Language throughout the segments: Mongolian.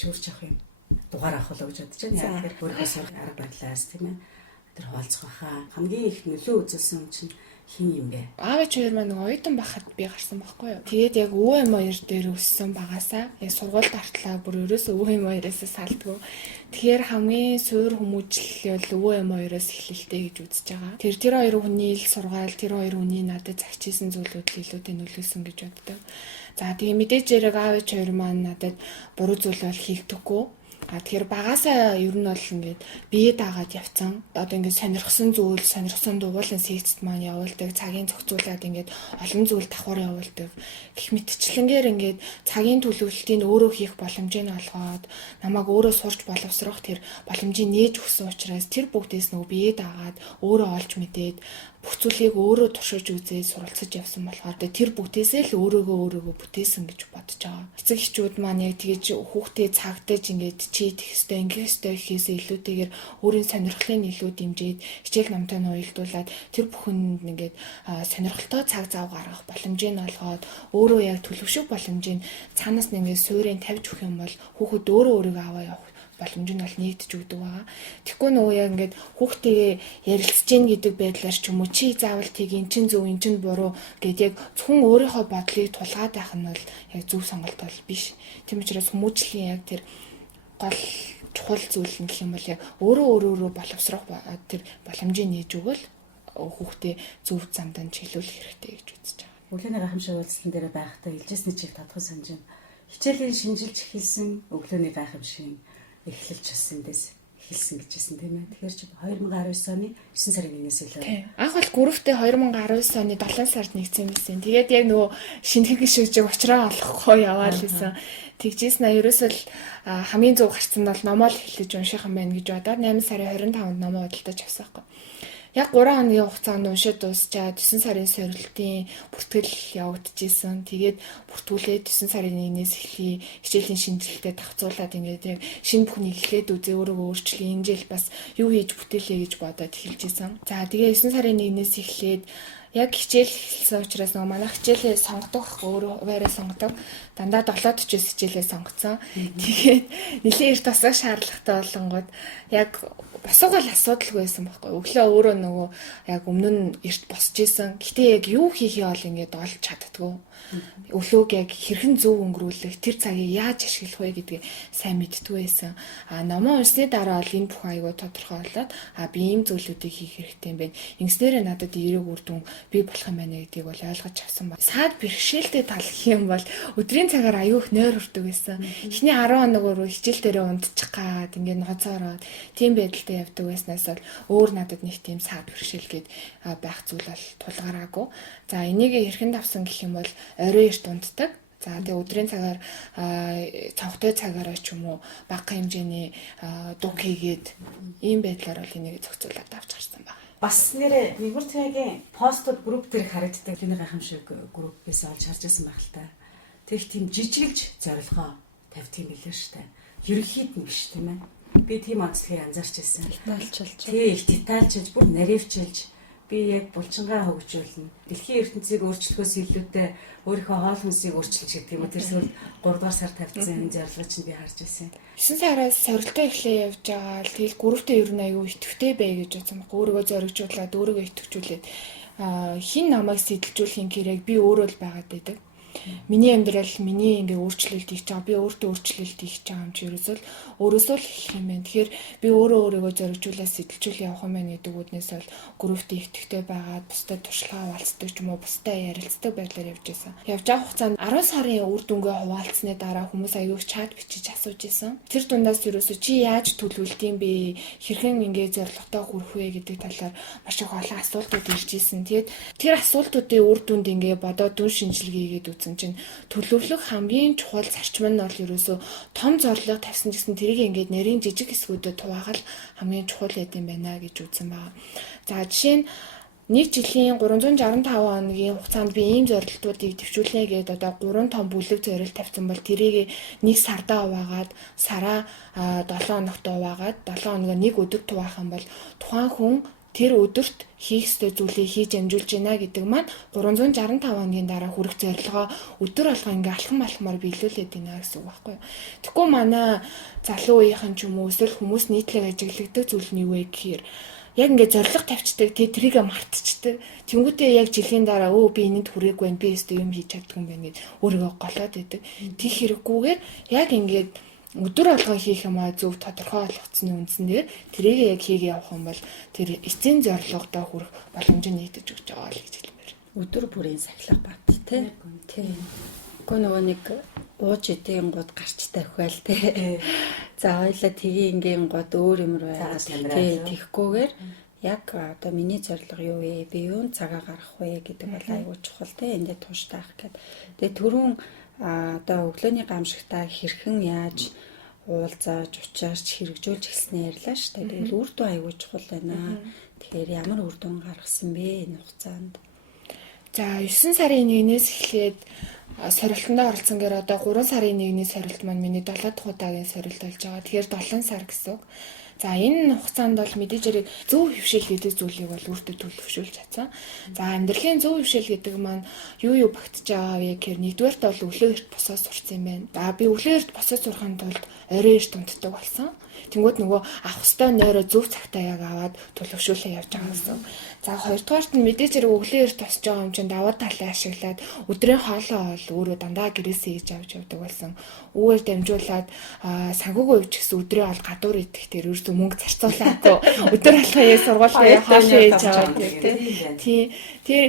шүүрч явах юм. Дугаар авах болоо гэж бодож байна. Яг тэр өөрийнхөө сурах арга барилаас тийм ээ. Тэр хуваалцах баха. Хамгийн их нөлөө үзүүлсэн юм чинь хин юм бэ? Аав ээж хоёр маань оюутан байхад би гарсан байхгүй юу. Тэгээд яг өвөө2 дээр өссөн багасаа яг сургуульд артлаа бүр ерөөсөө өвөө2-ээс салдгүй. Тэгэхээр хамгийн суур хүмүүжил бол өвөө2-оос эхлэлтэй гэж үзэж байгаа. Тэр хоёр хүний ил сургаал, тэр хоёр хүний надад загчижсэн зүйлүүд л илүүтэй нөлөөсөн гэж боддог. За тэгээ мэдээж яг аав ээж хоёр маань надад буруу зүйл бол хийгдэхгүй. Тэгэхээр багасаа ер нь бол ингээд бие даагаад явцсан. Одоо ингээд сонирхсан зүйл, сонирхсан дугуулын секцэд маань явуулдаг, цагийн зохицуулаад ингээд олон зүйл давхар явуулдаг. Гэх мэтчлэнгээр ингээд цагийн төлөвлөлтийг өөрөө хийх боломжийг олгоод, намайг өөрөө сурч боловсрох тэр боломжийг нээж өгсөн учраас тэр бүгдээс нөгөө бие даагаад өөрөө олж мэдээд бүх зүйлийг өөрөө туршиж үзээд суралцаж явсан болохоор тэр бүтээсээ л өөрөөгөө бүтээсэн гэж бодож байгаа. Эцэг эхчүүд маань яг тэгэж хүүхдээ цагтаж ингээд чи тех өстой ингэх өстой гэхээсээ илүүтэйгээр өөрийн сонирхлын илүү дэмжиж хичээл намтай нь уялдуулаад тэр бүхэнд ингээд сонирхолтой цаг зав гаргах боломжийг нь олгоод өөрөө яг төлөвшөх боломжийг цаанаас нь ингээд суурийн тавьж өгөх юм бол хүүхэд өөрөө өөрийгөө аваа явах боломж нь бол нэгдэж өгдөг байгаа. Тэгэхгүй нөгөө яг ингээд хүүхдтэйгээ ярилцж гин гэдэг байдлаар ч юм уу чи заавал тийг эн чин зөв эн чин буруу гэдээ яг зөвхөн өөрийнхөө бодлыг тулгаад байх нь бол яг зөв сонголт бол биш. Тийм учраас хүмүүжлийн яг тэр гол чухал зүйл нь гэх юм бол яг өөрөө боловсрох тэр боломжийг нээж өгвөл хүүхдээ зөв замдаа чиглүүлэх хэрэгтэй гэж үзэж байгаа. Өглөөний гайхамшиг үйлчлэн дээр байхдаа илжсэний чиг тодорхой санаж байна. Хичээлийн шинжилж эхэлсэн өглөөний гайхамшиг эхлэлж бассандээс эхэлсэн гэжсэн тийм ээ. Тэгэхээр чи 2019 оны 9 сарын 1-ээс илүү. Анх бол гүрвтэй 2019 оны 7 сард нэгсэн юмсэн. Тэгээд яг нөгөө шинэхэг шиг уучраа олохгүй яваал гэсэн. Тэгжсэн аа ерөөсөө л хамгийн зөв гарцсан бол номоо л эхлэж унших юм байна гэж бодоод 8 сарын 25-нд номоо худалдаж авсан байхгүй. Яг 3 хоногийн хугацаанд уншиж дуусчаад 9 сарын сорилтын бүртгэл явагдчихсэн. Тэгээд бүртгүүлээд 9 сарын 1-ээс эхлэе хичээлийн шинжилгээтэй давхцуулаад ингээд яг шинэ бүхнийг эхлээд үзээ өөрийгөө өөрчлөе. Энэ жил бас юу хийж бүтээлээ гэж бодоод эхэлж исэн. За тэгээ 9 сарын 1-ээс эхлээд яг хичээл эхэлсэн учраас нөгөө манай хичээлээ сонгодог өөрөө хуваараа сонгодог. Дандаа 7-40 хичээлээ сонгоцсон. Тэгээд нэлийн эрт тусах шаардлагатай болонгод яг босгол асуудалгүй байсан байхгүй. Өглөө өөрөө нөгөө яг өмнө нь эрт босч исэн. Гэтэ яг юу хийхээ бол ингээд олж чаддгүй. Өглөөг яг хэрхэн зөв өнгөрүүлэх, тэр цагийг яаж ашиглах вэ гэдгийг сайн мэддгүй байсан. Номоо унсны дараа бол энэ бүх аюул тодорхой болоод би ийм зүйлүүдийг хийх хэрэгтэй юм байна. Ингэснээрээ надад эерэг үр дүн бий болох юм байна гэдгийг бол ойлгож авсан ба. Саад бэрхшээлтэй тал гэх юм бол өдрийн цагаар аюух нойр хүрдэг байсан. Эхний 10 хоногоор хичээл дээрээ унтчих гад ингээд ноцоороод тийм байдалтай явдаг байснаас бол өөр надад нэг тийм саад бэрхшээлгээд байх зүйл бол тулгараагүй. За энийг хэрхэн давсан гэх юм бол орой эрт унтдаг. За тэгээ өдрийн цагаар цонхтой цагаараа ч юм уу бага хэмжээний дуг хийгээд ийм байдлаар бол энийг зохицуулаад авч гарсан байна. Бас нэрээ нэгүр цагийн постууд групп дээр харагддаг өглөөний гайхамшиг группээс олж харж байсан байх л та. Тэг тийм жижиглж зорилгоо тавьтыг билээ штэ. Ерөнхийд нь биш тийм ээ. Би тийм онцлогийг анзаарч байсан. Детальчилж. Тэгээ их детальчилж, бүр наривчилж би яг булчингаа хөгжүүлнэ. Дэлхийн ертөнцийг өөрчлөхөөс илүүтэй өөрийнхөө хоол хүнсийг өөрчлөх гэдэг юм уу. Тэрсэл 3 дугаар сар тавьсан энэ зорилгыг чинь би харж байсан. 9 сараас сорилтоо эхлээ явж байгаа л тэгэл гүрвтэй ер нь аюу итгэвтэй бай гэж бодсон баг. Өөрийгөө зоригжуулаад өөрийгөө итгэвчүүлээд хин намайг сэтэлжүүлэхийн хэрэг би өөрөө л байгаад байдаг. Миний амьдрал миний ингээ өөрчлөлт хийж байгаа. Би өөртөө өөрчлөлт хийж байгаа юм чи ерөөсөө л хэлэх юм байна. Тэгэхээр би өөрийгөө зоригжуулаад сэтэлжүүл явах юм байна гэдэг үднээс бол групптэй ихтэй байгаад бусдад туршлага хуваалцдаг ч юм уу бусдад ярилцдаг байдлаар явж байсан. Явж байгаа хугацаанд 10 сарын үр дүнгээ хуваалцсны дараа хүмүүс аяух чат бичиж асууж исэн. Тэр дундаас ерөөсөө чи яаж төлөвлөдөм бэ? Хэрхэн ингээ зорилготой хүрэх вэ гэдэг талаар маш их олон асуултууд ирж исэн. Тэгээд тэр асуултуудын үр дүнд ингээ бодоод дүн шинжилгээ хийгээд чинь төлөвлөх хамгийн чухал зарчим нь бол ерөөсөө том зорилго тавьсан гэсэн тэрийг ингээд нэрийн жижиг хэсгүүдэд хуваагаад хамгийн чухал байд юм байна гэж үзсэн байна. За жишээ нь нэг жилийн 365 хоногийн хугацаанд би ийм зорилтуудыг төвчүүлнэ гэдээ одоо 3 том бүлэг зорилт тавьсан бол тэрийг нэг сардаа хуваагаад сараа 7 хоногт хуваагаад 7 хоногоо нэг өдөрт хуваах юм бол тухайн хүн тэр өдөрт хийх ёстой зүйлийг хийж амжуулж байна гэдэг маань 365 хоногийн дараа хүрэх зорилгоо өдөр болго ингээ алхам алхмаар биелүүлээд байна гэсэн үг байхгүй юу. Тэгэхгүй манай залуу үеийнхэн ч юм уу эсвэл хүмүүс нийтлэг ажиглагдаг зүйл нь юу вэ гэхээр яг ингээ зориг тавьчдаг, тэрийг мартчихдаг. Тэнгүүтээ яг жилийн дараа би энэнд хүрээгүй байна, би өөртөө юм хийж чаддаг юм байна гэж өөрийгөө голоод идэг. Тих хэрэггүйгээр яг ингээд өдөр алгаа хийх юмаа зөв тодорхой болгоцсны үндсээр тэрийг яг хийгээ явах юм бол тэр эцсийн зорилгодоо хүрэх боломж нь нийтэж өгч байгаа л гэж хэлмээр. Өдөр бүрийн сахилга бат тий. Гэхдээ нөгөө нэг ууж идээн гууд гарч тавихвал тий. За хоёлаа тгий ингийн гууд өөр юмр байгаад тий тэгхгүйгээр яг одоо миний зорилго юу вэ? Би юунд цагаа гаргах вэ гэдэг бол айгүй чухал тий. Эндээ тууштай ах гэдэг. Тэгээ түрүүн одоо өглөөний гамшигтаа хэрхэн яаж уулзаж учаарч хэрэгжүүлж эхэлснээр ярьлаа шүү дээ. Тэгэл үр дүн айгүй чухал байна. Тэгэхээр ямар үр дүн гаргасан бэ энэ хугацаанд? За 9 сарын 1-ээс эхлээд сорилтондоо оролцсон гэр одоо 3 сарын 1-ний сорилт маань миний 7 дахь удаагийн сорилт болж байгаа. Тэгэхээр 7 сар гэсэн үг. За энэ хугацаанд бол мэдээж хэрэг зөв хөвшил гэдэг зүйлийг бол өөртөө төлөвшүүлж чадсан. За амьдралын зөв хөвшил гэдэг маань юу багтж байгаа вэ гэхээр нэгдүгээрт бол өглөө эрт босоод сурцсан юм байна. За би өглөө эрт босоод сурахын тулд орой эрт унтдаг болсон. Тэнгүүд нөгөө авах ёстой нойроо зөв цагтаа яг аваад төлөвшүүлээ явж байгаа гэсэн. За хоёрдугаарт нь мэдээж хэрэг өглөө эрт босч байгаа юм чинь даваа талаа ашиглаад өдрийн хоолоо ол өөрөө дандаа гэрээсээ хийж авч явдаг болсон. Үүгээр дамжуулаад санхүүгийн хувьд ч гэсэн өдрийн ол гадуур идэх тэр ерөөсөө мөнгө зарцуулаагүй. Өдөр алхаа сургуулийн хоолоо хийж аваад тий. Тэр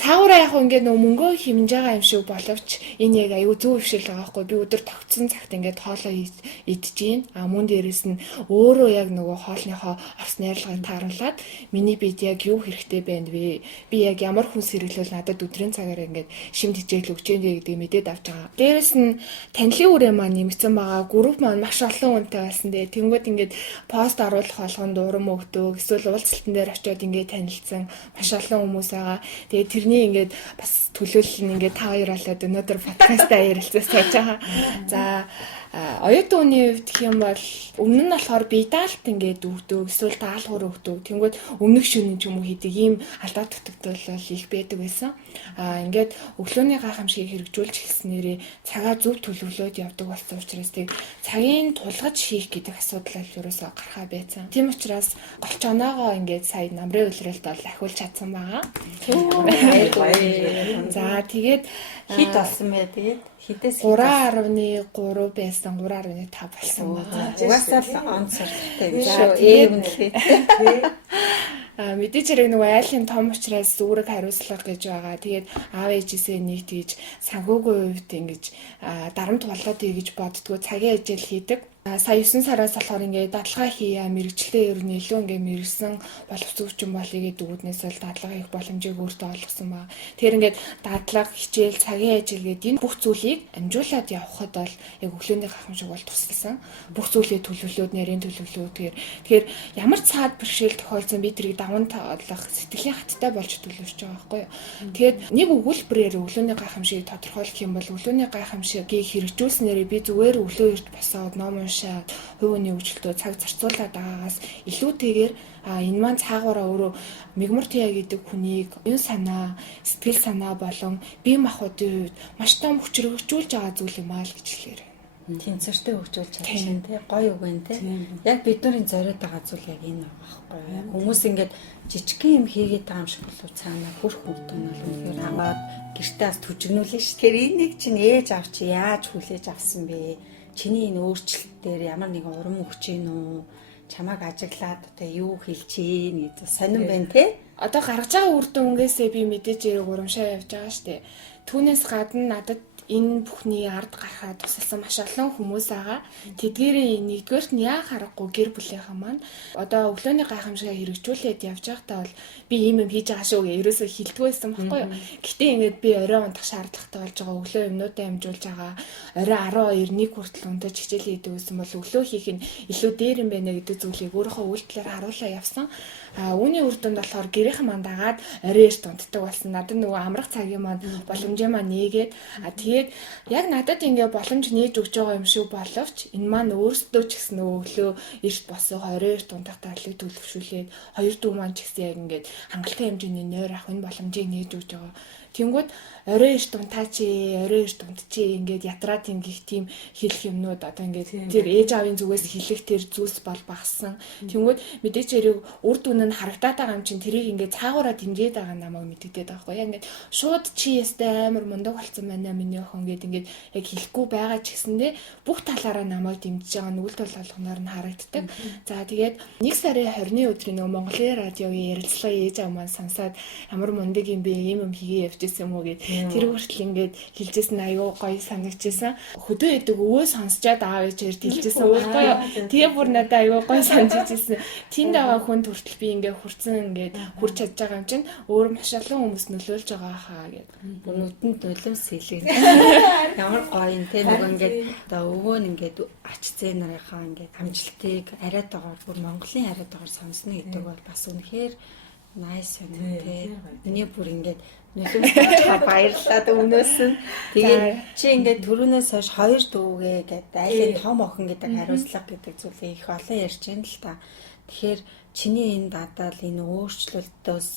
цаагаараа яг ингээд нөгөө мөнгөө хэмнэж байгаа юм шиг боловч энэ яг аюу зөв хөвшил байгаа байхгүй. Би өдөр тогтсон цагт ингээд хоолоо идэж гин. Мөн дээрээс нь өөрөө яг нөгөө хоолныхоо орс найрлагыг тааруулаад миний биед яг юу хэрэгтэй байна вэ? Би яг ямар хүнс хэрэглэвэл надад өдрийн цагаар ингээд шимт хичээл өгч яах гэдэг мэдээд авч байгаа. Дээрээс нь танилын үрээ маань нэмэгдсэн байгаа. Групп маань маш олон хүнтэй байсан дээ. Тэнгүүд ингээд пост оруулах болгонд урам өгдөг. Эсвэл уулзалтан дээр очиод ингээд танилцсан маш олон хүмүүс байгаа. Тэгээд тэрний ингээд бас төлөөлөл нь ингээд та хоёр болоод өнөөдөр подкастаа ярилцаж сууж байгаа. За оюутан хүний хувьд гэх юм бол өмнө нь болохоор бие даалт ингээд өгдөг, эсвэл даалгавар өгдөг. Тэнгүүд өмнөх шөнө ч юм уу хийдэг ийм алдаа дутагдал их байдаг байсан. Ингээд өглөөний гайхамшигыг хэрэгжүүлж эхэлснээрээ цагаа зөв төлөвлөөд явдаг болсон учраас тэг цагийн тулгаж хийх гэдэг асуудал ерөөсөө гарахаа байсан. Тийм учраас голч оноогоо ингээд сая намрын үлрэлт бол ахиулж чадсан байгаа. За тэгээд хит болсон бай тэгээд хитээс 3.3 байсан 3.5 болсон байна. Угаасаа л онцлогтой юм шүү. Ийм л мэдээж хэрэг нөгөө айлын том учраас үүрэг хариуцлага гэж байгаа. Тэгээд аав ээжээсээ нийт гэж санхүүгийн хувьд ингэж дарамт болгоод гэж боддгоо цагийн ажил хийдэг. Сая 9 сараас болохоор ингээд дадлага хийя мэрэгчлээ ер нь илүү ингээд мэрэгсэн боловсруучсан болъё гэдэг үүднээс бол дадлага хийх боломжийг өөртөө олгосон байна. Тэгэхээр ингээд дадлага, хичээл, цагийн ажил гэдэг энэ бүх зүйлийг амжуулаад явхад бол яг өглөөний гахамшиг бол тусалсан. Бүх зүйлээ төлөвлөөд нарийн төлөвлөө. Тэгэхээр ямар цаад бэрхшээл тохиолдсон би тэрийг даван тоолох сэтгэлийн хаттай болж төлөвшөж байгаа байхгүй юу. Тэгэхээр нэг өгүүлбэрээр өглөөний гайхамшигыг тодорхойлох юм бол өглөөний гайхамшигыг хэрэгжүүлснээрээ би зүгээр өглөө эрт босоод ном уншаад хувь хүний хөгжилтөө цаг зарцуулаад байгаагаас илүүтэйгээр энэ маань цаагаараа өөрөө мигмартия гэдэг хүнийг энэ санаа, сэтгэл санаа болон бие махбодын хувьд маш том хүчрхэгжүүлж байгаа зүйл юм аа л гэж хэлэхээр. Тэнцвэртэй хөгжүүлж чадсан тий гоё үг байна тий. Яг бидний зориод байгаа зүйл яг энэ байхгүй юу. Хүмүүс ингээд жижигхэн юм хийгээд байгаа юм шиг болов цаанаа хөрх үрдэн бол үнэхээр аваад гэртээ бас түжигнүүлнэ шүү. Тэгэхээр энийг чинь ээж авч чи яаж хүлээж авсан бэ? Чиний энэ өөрчлөлт дээр ямар нэгэн урам өгч гин үү? Чамайг ажиглаад одоо юу хэлж гин гэдэг сонирн байна тий. Одоо гаргаж байгаа үр дүнгээсээ би мэдээж эрэг урамшаа явж байгаа шүү дээ. Түүнээс гадна надад энэ бүхний ард гарахад тусалсан маш олон хүмүүс байгаа. Тэдгээрээ нэгдүгээрт нь яа харахгүй гэр бүлийнхэн маань одоо өглөөний гайхамшигаа хэрэгжүүлээд явж байхдаа бол би ийм юм хийж байгаа шүү гэж ерөөсөө хэлдэг байсан байхгүй юу. Гэтэ ингээд би орой унтах шаардлагатай болж байгаа өглөө юмнуудаа амжуулж байгаа. Орой 12-1 хүртэл унтаж хичээл хийдэг байсан бол өглөө хийх нь илүү дээр юм байна гэдэг зүйлийг өөрийнхөө үйлдэлээр харуулаа явсан. Үүний үр дүнд болохоор гэрийнхэн маань дагаад орой эрт унтдаг болсон. Надад нөгөө амрах цагийн маань боломжийн маань нээгээд Тэгээд яг надад ингээ боломж нээж өгч байгаа юм шиг боловч энэ маань өөрсдөө ч гэсэн өглөө эрт босон 22 дундах тарлыг төлөвшүүлээд хоёр дүү маань ч гэсэн яг ингээд хангалттай хэмжээний нойр авах энэ боломжийг нээж өгч байгаа. Тэнгүүд орой эрт унтаа чи, орой эрт унт чи ингээд ятраад ингэх тийм хэлэх юмнууд одоо ингээд тэр ээж аавын зүгээс хэлэх тэр зүйлс бол багассан. Тэнгүүд мэдээч яриг үр дүн нь харагдаад байгаа юм чинь тэрийг ингээд цаагаараа дэмжиж байгаа намайг мэддэгдээд байгаа байхгүй. Яг ингээд шууд чи ястай амар мундаг болсон байна миний охин гэд ингээд яг хэлэхгүй байгаа ч гэсэндээ бүх талаараа намайг дэмжиж байгаа нүгэл тул болгоноор нь харагддаг. За тэгээд 1 сарын 20-ны өдрийн нөгөө Монголын радиогийн ярилцлага ээж аав маань сонсоод ямар мундаг юм бэ, юм хийгээ явжсэн юм уу гэд тэр хүртэл ингээд хэлжсэн аюу гоё санагдчихсан. Хөдөө идэг өвөө сонсчоод аав ээжээр хэлжсэн байхгүй юу. Тэгээ бүр надад аюу гоё санагдчихсэн. Тэнд байгаа хүнд хүртэл би ингээд хурцсан ингээд хурч чадж байгаа юм чинь өөр маш олон хүмүүс нөлөөлж байгаа хаа гэд. Бүр нүдэнд нулимс хэлээ. Ямар гоё юм те нөгөө ингээд одоо өвөө нь ингээд ач зээ нарынхаа ингээд амжилтыг ариатаагаар бүр Монголын ариатаагаар сонсно гэдэг бол бас үнэхээр nice юм те. Миний бүр ингээд нулимс баярлалаа өмнөөс нь. Тэгээд чи ингээд түрүүнээс хойш 2 дүүгээ гэдэг айлын том охин гэдэг хариуцлага гэдэг зүйлийг их олон ярьж байна л та. Тэгэхээр чиний энэ дадаал энэ өөрчлөлтөөс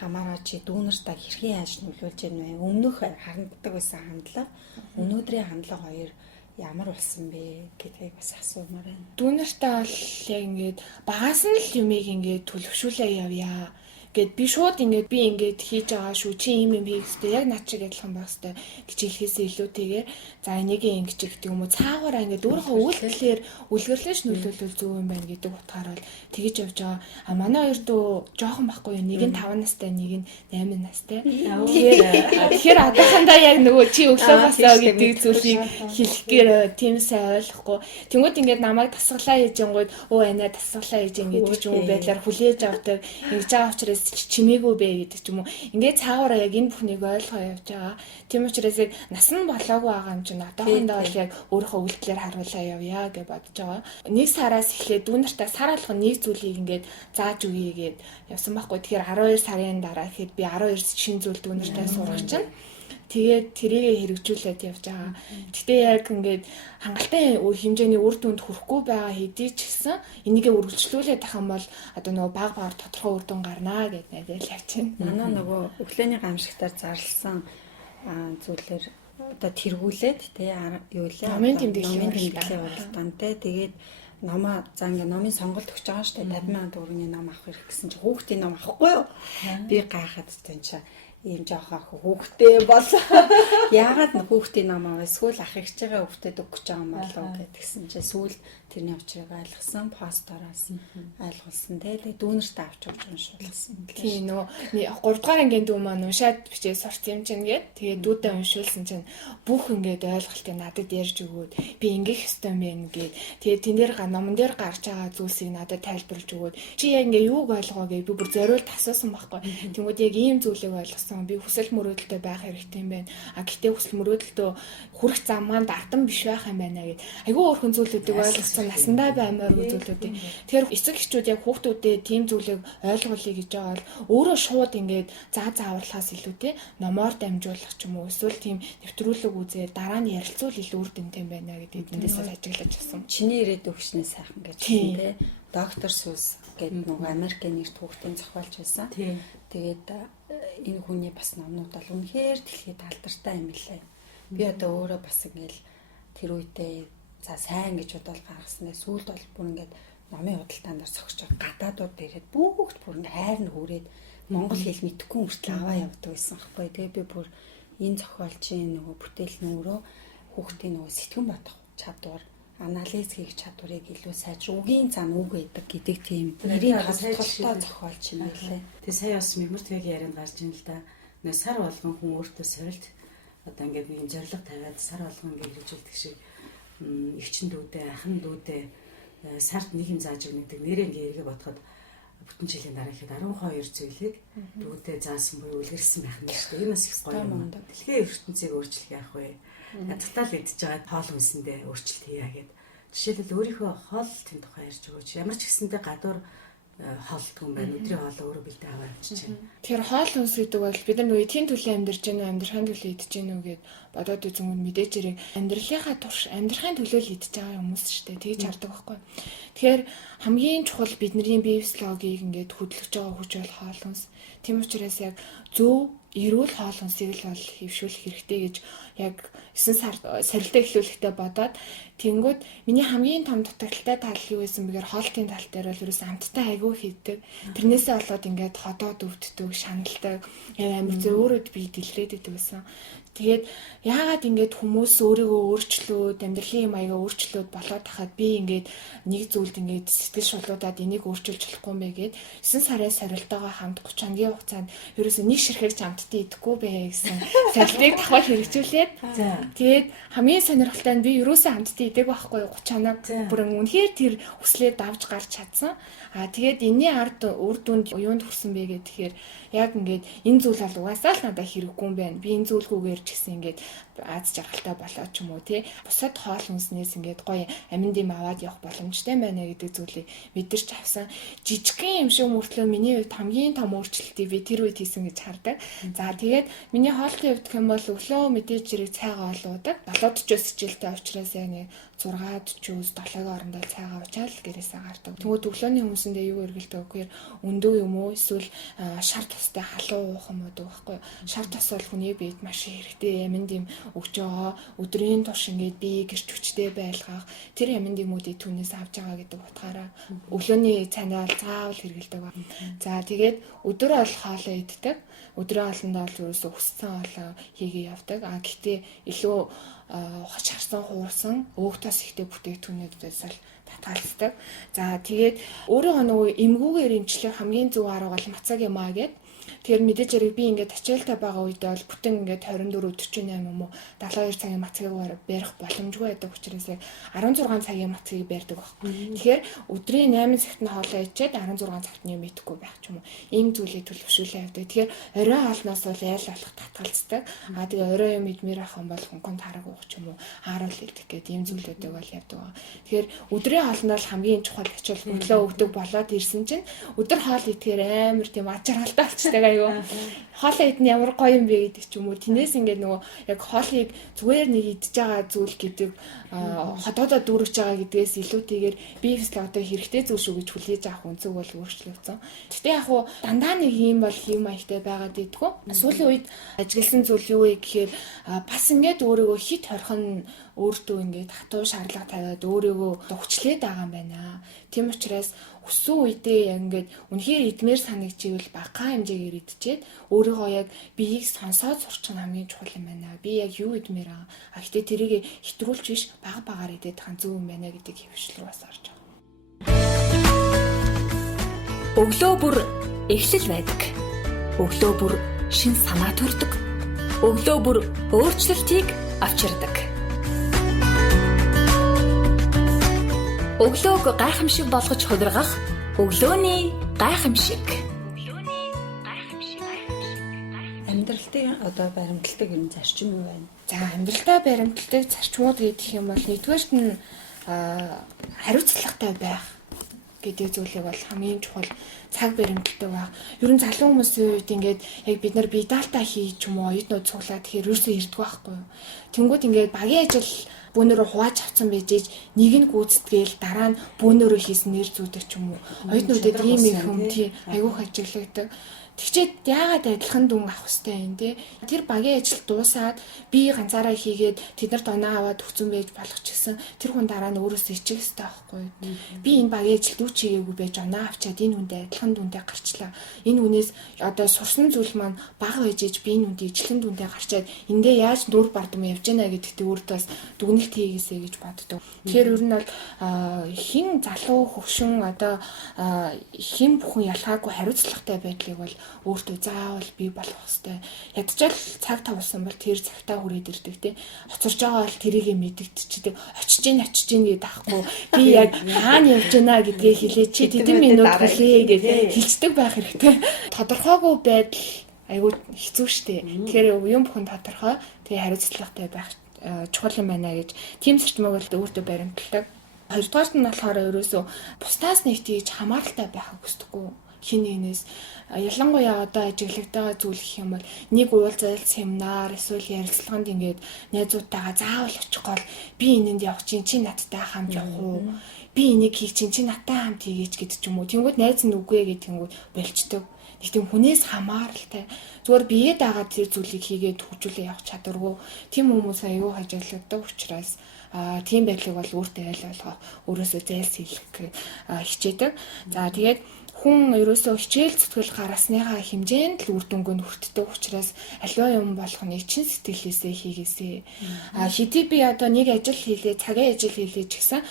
хамаараа чи дүүнартаа хэрхэн яаж нөлөөлж байна вэ? Өмнөх ханддаг байсан хандлага, өнөөдрийн хандлага хоёр ямар болсон бэ гэдгийг бас асуумаар байна. Дүүнартаа бол яг ингээд багаас нь л юмыг ингээд төлөвшүүлээ явъя гэд би шууд ингээд би ингээд хийж байгаа шүү чи юм хийх хэрэгтэй яг над чиг адилхан байх хэрэгтэй гэж хэлэхээсээ илүүтэйгээр за энийг ингэж гэдэг юм уу цаагаараа ингээд өөрийнхөө үйлдэлээр үлгэрлэж нөлөөлөл зөв юм байна гэдэг утгаараа бол тэгэж явж байгаа. А манай хоёр дүү жоохон байхгүй юу, нэг нь 5 настай, нэг нь 8 настай. Тэгэхээр одоохондоо яг нөгөө чи өглөө басаа гэдэг зүйлийг хэлэхээр тийм сайн ойлгохгүй. Тэнгүүд ингээд намайг тасгалаа хийж ангууд өө анаа тасгалаа хийж ингээд ч юм уу байдлаар хүлээж авдаг. Ингэж байгаа учраас чимээгүй бэ гэдэг ч юм уу. Ингээд цаагаараа яг энэ бүхнийг ойлгоо явж байгаа. Тийм учраас яг нас нь болоогүй байгаа юм чинь одоохондоо бол яг өөрийнхөө үйлдэлээр харуулаа явъя гэж бодож байгаа. 1 сараас эхлээд дүүнартаа сар алга нэг зүйлийг ингээд зааж өгье гэд явсан байхгүй. Тэгэхээр 12 сарын дараа ихэд би 12 шинэ зүйл дүүнартаа сурах чинь. Тэгээд тэрийг хэрэгжүүлээд явж байгаа. Гэтэ яг ингээд хангалттай хэмжээний үр дүнд хүрэхгүй байгаа хэдий ч гэсэн энийгээ үргэлжлүүлээд тах юм бол одоо нөгөө баг багаар тодорхой үр дүн гарнаа гэд найдаж явж байна. Манай нөгөө өглөөний гамшигтаар зарласан зүйлээр одоо тэргүүлээд тий юу лээ номын тэмдэглэлийн уралдаан тий тэгээд номоо за ингээ номын сонголт өгч байгаа шүү дээ 50,000 төгрөгийн ном авах хэрэг гэсэн чи хүүхдийн ном авахгүй юу би гайхаад тань ийм жоохон хүүхдээ бол яагаад хүүхдийн ном аваа эсвэл ах ихчээгээ хүүхдэд өгч байгаа юм болов гэдгсэн чи сүүл тэрний учрыг ойлгосон постороос ойлгуулсан тэгээ дүүнэртээ авч өгч уншуулсан. Тийм нөө 3 дугаар ангийн дүү маань уншаад бичээ сурц юм чинь гээд тэгээ дүүдээ уншуулсан чинь бүх ингээд ойлголтыг надад ярьж өгөөд би ингээх ёстой юм байна гээд тэгээ тэн дээр номон дээр гарч байгаа зүйлсийг надад тайлбарлаж өгөөд чи яг ингээ юуг ойлгоо гэж би бүр зориулт асуусан байхгүй. Тэнгүүд яг ийм зүйлийг ойлгосон. Би хүсэл мөрөөдөлтөй байх хэрэгтэй юм байна. А гэтээ хүсэл мөрөөдөлтөө хүрэх зам маань дартан биш байх юм байна гэд. Айгүй өөрхөн зүйлүүдийг ойлгосон насандаа баймаар зүйлүүдийг. Тэгэхээр эцэг эхчүүд яг хүүхдүүдэд тийм зүйлийг ойлгуулъя гэж байгаа бол өөрөө шууд ингээд зааварлахаас илүүтэй номоор дамжуулах ч юм уу эсвэл тийм нэвтрүүлэг үзээд дараа нь ярилцвал илүү үр дүнтэй юм байна гэдэг эндээс ажиглаж авсан. Чиний ирээд өгчнээ сайхан гэж тийм доктор Сүс гэдэг нөгөө Америкийн нэрт хүүхдийн зохиолч байсан. Тэгээд энэ хүний бас номнууд бол үнэхээр дэлхийд алдартай юм лээ. Би одоо өөрөө бас ингээл тэр үедээ за сайн гэж бодол гаргаснаа сүүлд бол бүр ингээд номын худалдаан дээр зогсож гадаадууд дээрээ бүгд бүр ингээд хайр нь хүрээд монгол хэл мэдэхгүй хүртэл аваа явдаг байсан байхгүй. Тэгээ би бүр энэ зохиолчийн нөгөө бүтээл нөөрөө хүүхдийн нөгөө сэтгэн бодох чадвар анализ хийх чадварыг илүү сайжруулах үгийн зам үг байдаг гэдэг тийм нэрийн тодтолтой зохиолч юм байлээ. Тэгээ сая бас мэмэр тväгийн ярианд гарч ийн л да. Нэ сар болгон хүн өөртөө сорилт одоо ингээд нэг юм зориг тавиад сар болгон ингээд хэрэгжүүлдэг шиг эгчин дүүдээ, ахын дүүдээ сард нэг юм зааж өгнөдөг нэрээ ингээд эргээ бодоход бүтэн жилийн дараа ихэд 12 зүйлийг дүүдээ заасан буюу үлгэрсэн байх нь шүү дээ. Энэ бас их гоё юм. Дэлхийн ертөнцийг өөрчлөх яах вэ? Ядтал идж байгаа тоол хүнсэндээ өөрчлөлт хийя гэд. Жишээлбэл өөрийнхөө хоолтын тухай ярьж өгөөч. Ямар ч гэсэндээ гадуур хоолтгүй юм байна. Өдрийн хоол өөрөө бэлдээ аваа авчиж байна. Тэгэхээр хоол хүнс гэдэг бол бид нар нөгөө эдийн төлөө амьдарч байна уу, амьдрахын төлөө идэж байна уу гэд бодоод үзэн мэдээж хэрэг амьдралынхаа турш амьдрахын төлөө л идэж байгаа хүмүүс шүү дээ. Тэгж хардаг байхгүй. Тэгэхээр хамгийн чухал бидний бие физиологийг ингээд хөдөлгөж байгаа хүч бол хоол хүнс. Тийм учраас яг зөв эрүүл хоол хүнсийг л бол хөвшүүлэх хэрэгтэй гэж яг 9 сар сарилтаа эхлүүлэхдээ бодоод тэнгүүд миний хамгийн том дутагдaltaй тал юу байсан бэгээр хоолтын тал дээр бол ерөөс амттай айгүй хийдэг. Тэрнээсээ болоод ингээд ходоод өвддөг, шаналдаг, яг амар зөөрөд би дэлгэрээд идэв гэсэн. Тэгээд яагаад ингээд хүмүүс өөрийгөө өөрчлөөд, амьдралын маягаа өөрчлөөд болоод тахад би ингээд нэг зүйлд ингээд сэтгэл шулуудаад энийг өөрчилж болохгүй мэй гэд 9 сарын сорилтоогоо хамт 30 хоногийн хугацаанд ерөөсөө нэг ширхэг амттай идэхгүй бэ гэсэн сарилтыг давхар хэрэгжүүлээд тэгээд хамгийн сонирхолтой нь би ерөөсөө амттай идэг байхгүй 30 хоног бүрэн үнэхээр тэр хүслээ давж гарч чадсан. Тэгээд энэний ард үр дүнд юунд хүрсэн бэ гэхээр яг ингээд энэ зүйл бол угаасаа л надад хэрэггүй юм байна. Би энэ зүйлгүйгээр ч гэсэн ингээд аз жаргалтай болоо ч юм уу тий. Бусад хоол хүнснээс ингээд гоё амин дэм аваад явах боломжтой байна гэдэг зүйлийг мэдэрч авсан. Жижигхэн юм шиг мөртлөө миний хувьд хамгийн том өөрчлөлтийг би тэр үед хийсэн гэж хардаг. За тэгээд миний хоолтын хувьд гэх юм бол өглөө мэдээж зэрэг цайгаа олуудаг. 70-40 хичээлтэй учраас яг нэг 6-40 7-гийн орондоо цайгаа уучаал гэрээсээ гардаг. Тэгвэл өглөөний хүмүүсэндээ юу эргэлдэг гэхээр өндөө юм уу эсвэл шар тустай халуун уух юм уу байхгүй. Шар тус бол хүний биед маш хэрэгтэй амин дэм өгч байгаа. Өдрийн турш ингээд бие гэрч хүчтэй байлгах тэр амин дэмүүдийг түүнээс авч байгаа гэдэг утгаараа өглөөний цайнаа бол заавал хэрэгэлдэг ба. За тэгээд өдөр бол хоолоо иддэг. Өдрийн хоолндоо бол ерөөсөө хүссэн хоолоо хийгээ явдаг. Гэхдээ илүү харсан хуурсан өөхтөөс ихтэй бүтээгдэхүүнүүдээс л татгалздаг. За тэгээд өөрийнхөө нөгөө эмгүүгээр эмчлэх хамгийн зөв арга бол мацаг юмаа гэдэг. Тэгэхээр мэдээж хэрэг би ингээд ачаалтаа байгаа үедээ бол бүтэн ингээд 24-48 юм уу 72 цагийн мацгийг барих боломжгүй байдаг учраас 16 цагийн мацгийг барьдаг байхгүй. Тэгэхээр өдрийн 8 цагт нь хоолоо ичээд 16 цагт нь юм идэхгүй байх ч юм уу. Ийм зүйлийг төлөвшүүлээ явдаг. Тэгэхээр орой хоолноос бол айл болох татгалздаг. Тэгээ орой юм идмээр ах юм бол хөнгөн тараг уух ч юм уу хааруул идэх гэдэг ийм зүйлүүдийг бол явдаг. Тэгэхээр өдрийн хоолнд бол хамгийн чухал ачаал өглөө өгдөг болоод ирсэн чинь өдөр хоол идэхээр амар тийм аж аргалтай болчихдаг. Хоолоо идэх нь ямар гоё юм бэ гэдэг ч юм уу. Тинээс ингээд нөгөө яг хоолыг зүгээр нэг идж байгаа зүйл гэдэг ходоодоо дүүрэж байгаа гэдгээс илүүтэйгээр бие физиологи одоо хэрэгтэй зүйл шүү гэж хүлээж авах үнцэг бол өөрчлөгдсөн. Гэтэ яг хуу дандаа нэг юм бол хэв маягтай байгаад идэггүй. Сүүлийн үед ажигласан зүйл юу вэ гэхээр бас ингээд өөрийгөө хит хорхон өөртөө ингээд хатуу шаардлага тавиад өөрийгөө хүчлээд байгаа юм байна. Тийм учраас өссөн үедээ яг ингээд үнэхээр идмээр санагчивэл багахан хэмжээгээр идчихэд өөрийгөө яг биеийг сонсоод сурч байгаа хамгийн чухал юм байна. Би яг юу идмээр байгаа. Гэхдээ тэрийг хэтрүүлж биш багаар идэх хан зөв юм байна гэдэг хөвшил рүү бас орж байгаа. Өглөө бүр эхлэл байдаг. Өглөө бүр шин санаа төрдөг. Өглөө бүр өөрчлөлтийг авчирдаг. Өглөөг гайхамшиг болгож хувиргах өглөөний гайхамшиг. Амьдралтын одоо баримтлагдаг юм зарчим юу байна? За амьдралдаа баримтлагдаг зарчмууд гэдэг юм бол нэгдүгээрт нь хариуцлагатай байх гэдэг зүйлийг бол хамгийн чухал цаг баримтлагтай байх. Ер нь залуу хүмүүсийн үед ингээд яг бид нар бидалтаа хийж юм уу оюутнууд цуглаад тэгэхээр ерөөсөө ирдэг байхгүй юу. Тэнгүүд ингээд багийн ажил бөөнөрөө хувааж авсан байж нэг нь гүйцэтгээл дараа нь бөөнөрөө хийсэн нэр зүүдэг ч юм уу. Оюутнуудад ийм их юм тий аягүй ажиглагддаг. Тэгчээд яагаад адилхан дүн авах хэрэгтэй юм те? Тэр багийн ажил дуусаад би ганцаараа хийгээд тэднэрт оноо аваад өгсөн байж болох ч гэсэн тэр хүн дараа нь өөрөөсөө ичих хэрэгтэй байхгүй юу? Би энэ багийн ажилд үуч хийгээгүй байж оноо авчаад энэ хүндээ адилхан дүнтэй гарчлаа. Энэ хүнээс одоо сурсан зүйл маань бага байж би энэ хүндээ ижилхэн дүнтэй гарчаад эндээ яаж дүр бардам явж гэнэ гэдэгт өөртөө бас дүгнэлт хийгээсэй гэж боддог. Тэгэхээр ер нь бол хин залуу хөвшин одоо хин бүхэн ялгаагүй хариуцлагатай байдлыг бол өөртөө заавал бий болох хэвээр. Ядчаал цаг тавсан бол тэр цагтаа хүрээд ирдэг те. Хоцорж байгаа бол тэрийг мэдэгдчихдэг. Очиж гин гэдэг ахгүй. Би яг хаана явж байна гэдгээ хэлээ чи тэдэн минут хүлээ гэж хэлцдэг байх хэрэгтэй. Тодорхойгүй байдал айгүй хэцүү шттэ. Тэгэхээр юм бүхэн тодорхой тэгээ хариуцлагатай байх чухал юм байна гэж тийм зарчмыг бол өөртөө баримтлагдаг. Хоёрдугаарт нь болохоор ерөөсөө бусдаас нэг тийж хамааралтай байхыг хүсдэггүй. Хин нэгнээс ялангуяа одоо ажиглагдбайгаа зүйл гэх юм бол нэг уулзалт, семинар, эсвэл ярилцлаганд ингээд найзуудтайгаа заавал очих гол би энэнд явах чинь чи надтай хамт явах уу? Би энийг хийх чинь чи надтай хамт хийгээч гэдэг ч юм уу. Тэнгүүд найз нь үгүй гэдэнгүүд болчдөг. Нэг тийм хүнээс хамааралтай. Зүгээр биеэ дагаад тэр зүйлийг хийгээд хөгжүүлээ явах чадваргүй. Тим хүмүүс аюу хажиглагдаг учраас тийм байдлыг бол өөртөө айл болгоо өөрөөсөө зайлсхийлэх хичээдэг. За тэгээд хүн ерөөсөө хичээл зүтгэл гаргасныхаа хэмжээнд л үр дүнгөнд хүртдэг учраас аливаа юм болгоныг чин сэтгэлээсээ хийгээсэй. Хэдий би одоо нэг ажил хийлээ, цагийн ажил хийлээ ч гэсэн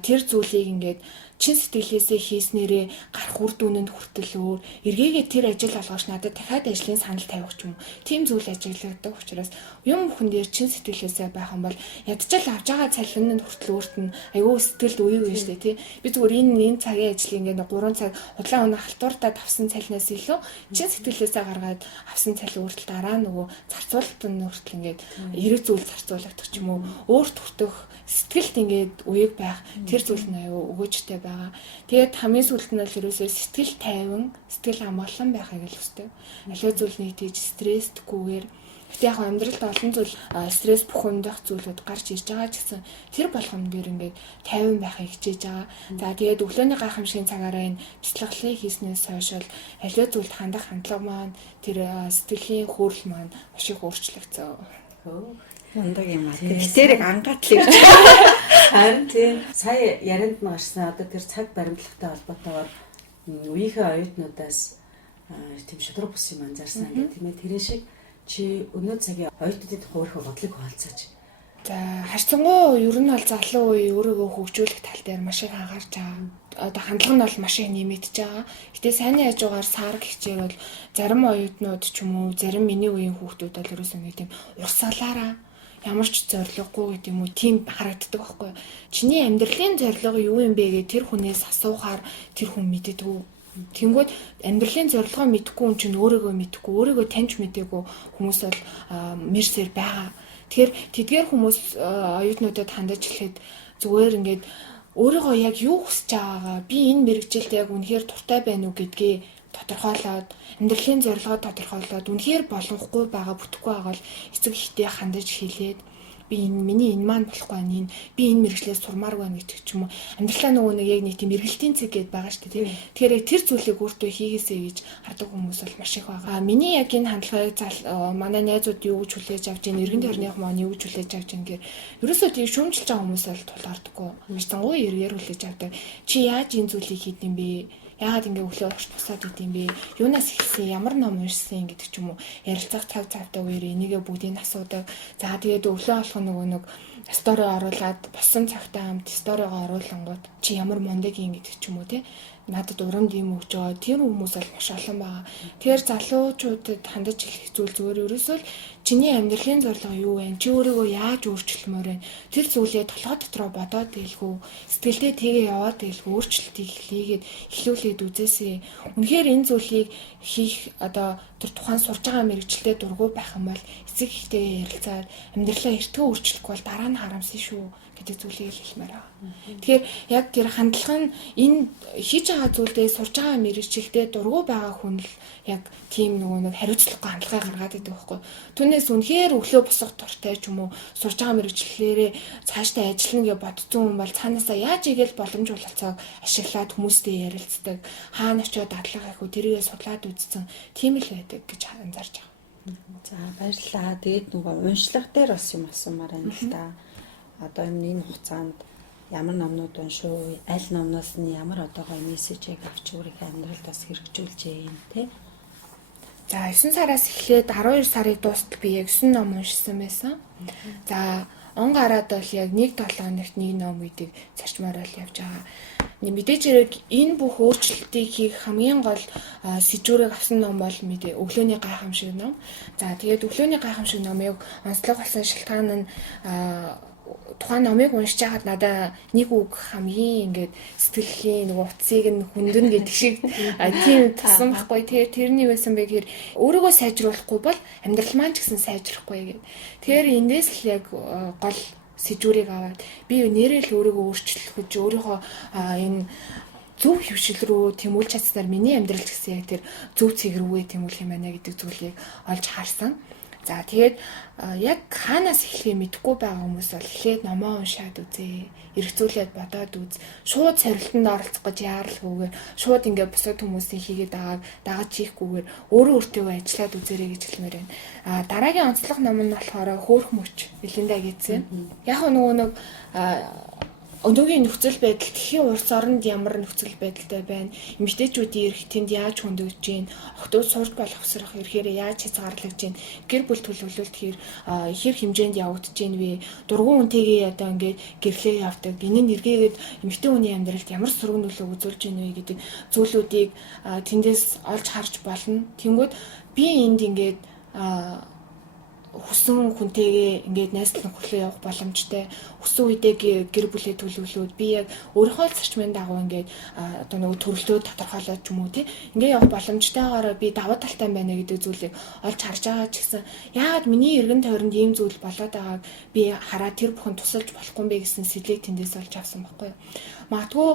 тэр зүйлийг ингээд чин сэтгэлээсээ хийснээрээ гарах үр дүнд хүртэл өөр эргээгээ тэр ажил олгооч надад дахиад ажлын санал тавих ч юм уу. Тийм зүйл ажиглагддаг учраас юм бүхэн дээр чин сэтгэлээсээ байх юм бол ядчил авж байгаа цалинд хүртэл өөрт нь аюу сэтгэлд үеиг байна штэ тий. Би зүгээр энэ цагийн ажлыг ингээд 3 цаг удлаа өнө халтууртаа тавсан цалинаас илүү чин сэтгэлээсээ гаргаад авсан цалин хүртэл дараа нөгөө зарцуулалтын хүртэл ингээд эрэг зүйл зарцуулагдах ч юм уу. Өөрт хүртэх сэтгэлд ингээд үеиг байх тэр зүйл нь аюу өгөөжтэй байгаа. Тэгээд хамгийн сүүлд нь л ерөөсөө сэтгэл тайван, сэтгэл амгалан байхыг л хүсдэг. Аливаа зүйлний тийж стресстгүйгээр гэтээ яг амьдралд олон зүйл стресс бүх өндөх зүйлүүд гарч ирж байгаа ч гэсэн тэр болгон дээр ингээд тайван байхыг хичээж байгаа. За тэгээд өглөөний гайхамшигын цагаараа энэ бяцлаглалыг хийснээс хойш бол аливаа зүйлд хандах хандлага маань тэр сэтгэлийн хөөрөл маань маш их өөрчлөгдсөн. Ундаг юм аа. Тэрийг ангаатлыг. Харин тийм сая ярианд нь гарсан одоо тэр цаг баримтлагтай холбоотойгоор үеийнхээ оюутнуудаас тийм шудраг бус юм анзаарсан гэх тийм ээ. Тэрэн шиг чи өнөө цагийн оюутнуудын тухай өөрийнхөө бодлыг хуваалцаач. За харьцангуй ер нь бол залуу үе өөрийгөө хөгжүүлэх тал дээр маш их анхаарч байгаа. Одоо хандлага нь бол маш их нэмэгдэж байгаа. Гэтэ сайнны хажуугаар сар гихчээр бол зарим оюутнууд ч юм уу, зарим миний үеийн хүүхдүүд бол ерөөсөө нэг тийм урсгалаараа ямар ч зориггүй гэдэг юм уу тийм харагддаг байхгүй. Чиний амьдралын зорилго юу юм бэ гэж тэр хүнээс асуухаар тэр хүн мэддэггүй. Тэнгүүд амьдралын зорилгоо мэдэхгүй хүн чинь өөрийгөө мэдэхгүй, өөрийгөө таньж мэдээгүй хүмүүс бол мэрсээр байгаа. Тэгэхээр тэдгээр хүмүүс оюутнуудад хандаж хэлэхэд зүгээр ингээд өөрийгөө яг юу хүсэж байгаагаа би энэ мэрэгжилд яг үнэхээр дуртай байна уу гэдгээ тодорхойлоод амьдралын зорилгоо тодорхойлоод үнэхээр боломжгүй байгаа бүтэхгүй байгаа л эцэг ихтэй хандаж хэлээд би миний энэ маань болохгүй байна би энэ мэрэгчлээс сурмаар байна гэдэг ч юм уу амьдралаа нөгөө нэг яг нэг тийм эргэлтийн цэг гэдээ байгаа шүү дээ тийм. Тэгэхээр тэр зүйлийг өөртөө хийгээсэй гэж хардаг хүмүүс бол маш их байгаа. Миний яг энэ хандлагыг манай найзууд юу гэж хүлээж авч ийн эргэн тойрных маань юу гэж хүлээж авч ийн гэхээр ерөөсөө тийм шүүмжилж байгаа хүмүүс бол тулгаардаггүй. Маш эргээр хүлээж авдаг. Чи яаж энэ зүйлийг хийдэм бэ? Яагаад ингэ өглөө урч тусаад идэм бэ? Юунаас эхэлсэн? Ямар ном уншсан гэдэг ч юм уу. Ярилцах цаг цавтай үеэр энийгээ бүгдийг асуудаг. За тэгээд өглөө болох нэг стори оруулаад болсон цагтаа хамт сторигоо оруулангууд чи ямар мундаг юм гэдэг ч юм уу тий. Надад урамд юм өгч байгаа. Тэр хүмүүс бол маш олон байгаа. Тэгэхээр залуучуудад хандаж хэлэх зүйл зүгээр ерөөсөө л чиний амьдралын зорилго юу вэ? Чи өөрийгөө яаж өөрчлөлмөр вэ? Тэр зүйлээ толгой дотроо бодоод дэйлгүй, сэтгэлдээ тэгээ яваад дэйлгүй, өөрчлөлтийг хийгээд эхлүүлээд үзээсэй. Үнэхээр энэ зүйлийг хийх одоо тэр тухайн сурж байгаа мэрэгчлээ дургу байх юм бол эцэг ихтэйгээ ярилцаад амьдралаа эртгөө өөрчлөх бол дараа нь харамсан шүү гэдэг зүйлийг хэлмээр байгаа. Тэгэхээр яг тэр хандлага нь энэ хийж байгаа зүйлдээ сурж байгаа мэрэгчлээ дургу байгаа хүн л яг тийм нэг хариуцлагагүй хандлагаа гаргаад идэг байхгүй. Түүнээс үнэхээр өглөө босох дуртай ч юм уу сурж байгаа мэрэгчлэлээрээ цаашдаа ажиллана гэж бодсон хүн бол цаанаасаа яаж игээл боломж бололцоог ашиглаад хүмүүстэй ярилцдаг. Хаана очиод дадлага хийх үү тэрийгээ судлаад үзсэн. Тийм л байдаг гэж анзаарч байгаа. За баярлалаа. Тэгээд нөгөө уншлага дээр бас юм асуумаар байна л да. Одоо энэ хугацаанд ямар номнууд уншив, аль номноос нь ямар одоо гоё мессежийг авч өөрийнхөө амьдралд бас хэрэгжүүлж юм те. За 9 сараас эхлээд 12 сарыг дуустал би яг 9 ном уншсан байсан. За он гараад бол яг 1-7 хоногт нэг ном гэдэг зарчмаар л явж байгаа. Мэдээж хэрэг энэ бүх өөрчлөлтийг хийх хамгийн гол сэжүүрийг авсан ном бол өглөөний гайхамшиг ном. За тэгээд өглөөний гайхамшиг номыг онцлог болсон шалтгаан нь тухайн номыг уншиж байхад надад нэг үг хамгийн ингээд сэтгэлийн нэг утсыг нь хүндэн гэдэг шиг тийм тасан байхгүй. Тэгэхээр тэрний байсан бэ гэхээр өөрийгөө сайжруулахгүй бол амьдрал маань ч гэсэн сайжрахгүй гэдэг. Тэгэхээр эндээс л яг гол сэжүүрийг аваад би нэрэл өөрийгөө өөрчлөх гэж өөрийнхөө энэ зөв хөвшил рүү тэмүүлж чадсанаар миний амьдрал гэсэн яг тэр зөв цэг рүүгээ тэмүүлэх юм байна гэдэг зүйлийг олж харсан. За тэгээд яг хаанаас эхлэхээ мэдэхгүй байгаа хүмүүс бол эхлээд номоо уншаад үзье. Эргцүүлээд бодоод үз. Шууд сорилтонд оролцох гэж яаралгүйгээр шууд ингээ бусад хүмүүсийн хийгээд дагаж хийхгүйгээр өөрөө өөртөө ажиллаад үзээрэй гэж хэлмээр байна. Дараагийн онцлог ном нь болохоор хөөх мөч Белинда гэсэн. Яг нэг өнөөгийн нөхцөл байдал дэлхийн улс оронд ямар нөхцөл байдалтай байна? Эмэгтэйчүүдийн эрх тэнд яаж хөндөгдөж байна? Охтууд сурч боловсрох эрхээр яаж хязгаарлагдж байна? Гэр бүл төлөвлөлт ихэр хэмжээнд явагдаж байна вэ? Дургуун үнтэйгээ одоо ингээд гэрлээ явдаг. Энэ нь эргээгээд эмэгтэй хүний амьдралд ямар сөрөг нөлөө үзүүлж байна вэ гэдэг зүйлүүдийг тэндээс олж харж болно. Тэнгүүд би энд ингээд хүссэн хүнтэйгээ ингээд найзлан нөхөрлөө явах боломжтой. Хүссэн үедээ гэр бүлээ төлөвлөөд би яг өөрийнхөө зарчмын дагуу ингээд одоо нөгөө төрөлтөө тодорхойлоод ч юм уу тий ингээд явах боломжтойгоор би даваа талтай байна гэдэг зүйлийг олж харж байгаа ч гэсэн яагаад миний эргэн тойронд ийм зүйл болоод байгааг би хараад тэр бүхэн тусалж болохгүй юм бэ гэсэн сэтлийг тэндээс олж авсан байхгүй юу. Магадгүй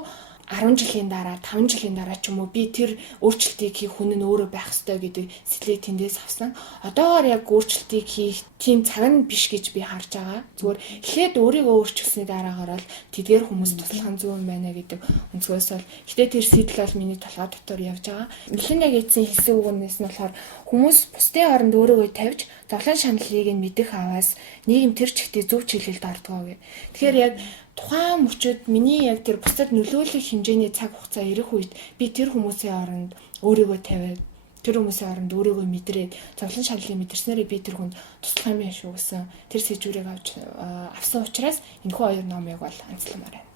10 жилийн дараа 5 жилийн дараа ч юм уу би тэр өөрчлөлтийг хийх хүн нь өөрөө байх ёстой гэдэг сэтлийг тэндээс авсан. Одоогоор яг өөрчлөлтийг хийх тийм цаг нь биш гэж би харж байгаа. Зүгээр эхлээд өөрийгөө өөрчилсөний дараагаар л тэдгээр хүмүүс туслах нь зөв юм байна гэдэг өнцгөөс бол гэтээ тэр сэтэл бол миний толгой дотор явж байгаа. Мэлхэнэ гэсэн хэлсэн үгнээс нь болохоор хүмүүс бусдын оронд өөрийгөө тавьж зовлон шаналлыг нь мэдэх аваас нийгэм тэр чигтээ зөв чиглэлд ордог гэх. Тэгэхээр яг тухайн мөчөд миний яг тэр бусдад нөлөөлөх хэмжээний цаг хугацаа ирэх үед би тэр хүмүүсийн оронд өөрийгөө тавиад тэр хүмүүсийн оронд өөрийгөө мэдрээд зовлон шаналлыг мэдэрснээрээ би тэр хүнд туслах юм шүү гэсэн тэр сэжүүрийг авсан учраас энэхүү хоёр номыг бол анзламаар байна.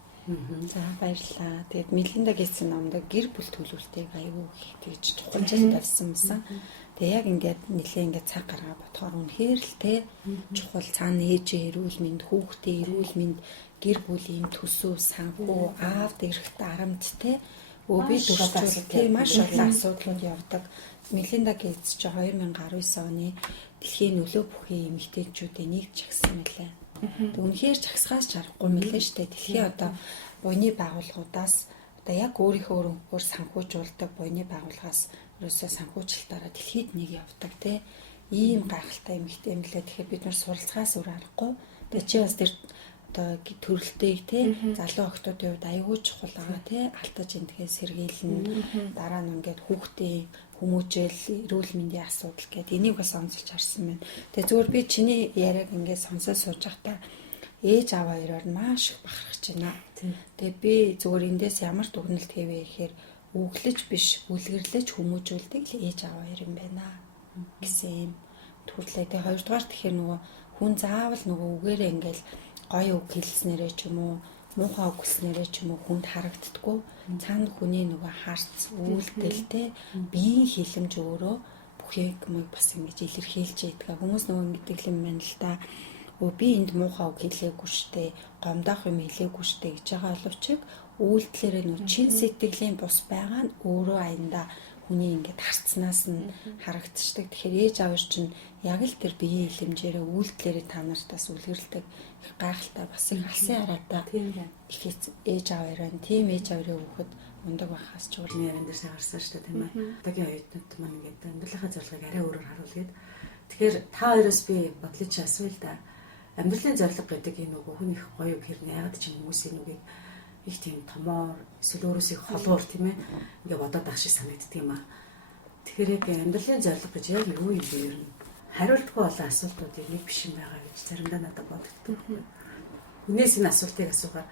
За баярлалаа. Тэгээд Мелинда гэсэн номд гэр бүл төлөвлөлтийг аягүй их тэгж чухалчилж тавьсан юмсан. Тэгээ яг ингээд нэлээ ингээд цаг гаргаа бодохоор үнэхээр л те чухал цаана ээжээ эрүүл мэнд, хүүхдээ эрүүл мэнд, гэр бүлийн төсөв, санхүү, аав дээрх дарамт те би дурсчул тийм маш олон асуудлууд явдаг. Мелинда Гейтс ч 2019 оны дэлхийн нөлөө бүхий эмэгтэйчүүдийн нэгж жагсан мэлээ. Үнэхээр жагсахаас чарахгүй мэлээ штэ. Дэлхийн одоо буйны байгууллагуудаас одоо яг өөрийнхөө өөр санхүүжуулдаг буйны байгууллагаас ерөөсөө санхүүжилтаараа дэлхийд нэг явдаг те. Ийм гайхалтай эмэгтэй юм лээ. Тэгэхээр бид нар суралцахаас өөр аргагүй. Тэгээ чи бас тэр одоо төрөлтэй те залуу охтуудын хувьд аягүй чухал байгаа те алтаж эндгээ сэргийлнэ дараа нь ингээд хүүхдээ хүмүүжэл эрүүл мэндийн асуудал гэдэг энийг бас онцолж харсан байна. Тэгээ зүгээр би чиний яриаг ингээд сонсож сууж байхдаа ээж аав хоёроор маш их бахархаж байна. Тэгээ би зүгээр эндээс ямар дүгнэлт хийвэ гэхээр өглөж биш үлгэрлэж хүмүүжүүлдэг л ээж аав хоёр юм байна гэсэн юм төрлөө. Тэгээ хоёрдугаар тэгэхээр нөгөө хүн заавал нөгөө үгээрээ ингээд гоё үг хэлснээрээ ч юм уу муухай үг хэлснээрээ ч юм уу хүнд харагддаггүй цаана хүний нөгөө харц үйлдэлтэй биеийн хилэмж өөрөө бүхийг бас ингэж илэрхийлж яадаг хүмүүс нөгөө ингэдэг юм байна л да. Би энд муухай үг хэлээгүй штэ гомдох юм хэлээгүй штэ гэж байгаа боловч үйлдэлээрээ нөгөө чин сэтгэлийн бус байгаа нь өөрөө аянда хүний ингээд харцнаас нь харагдчихдаг. Тэгэхээр ээж аваар чинь яг л тэр биеийн хилэмжээрээ үйлдэлээрээ та нартаас үлгэрэлдэг их гайхалтай бас их алсын хараатай. Тийм байна. Их ээж аваар байна. Тийм ээж аварын хүүхэд ундаг байхаас ч өөр нэрэн дээр сагарсан шүү дээ тийм ээ. Одоогийн оюутнууд маань ингээд амьдралынхаа зорилгыг арай өөрөөр харуулгээд тэгэхээр та хоёроос би бодлож асууя л да. Амьдралын зорилго гэдэг энэ үг хүн их гоё үг хэрнээ ягаад ч юм хүмүүсийн үгийг их тийм томоор эсвэл өөрөөсөө холуур тийм ээ ингээд бодоод ах шиг санагддаг юм аа. Тэгэхээр яг амьдралын зорилго гэж яг юу юм бэ ер нь хариултгүй олон асуултуудыг нэг биш юм байгаа гэж заримдаа надад боддог. Хүнээс энэ асуултыг асуухаар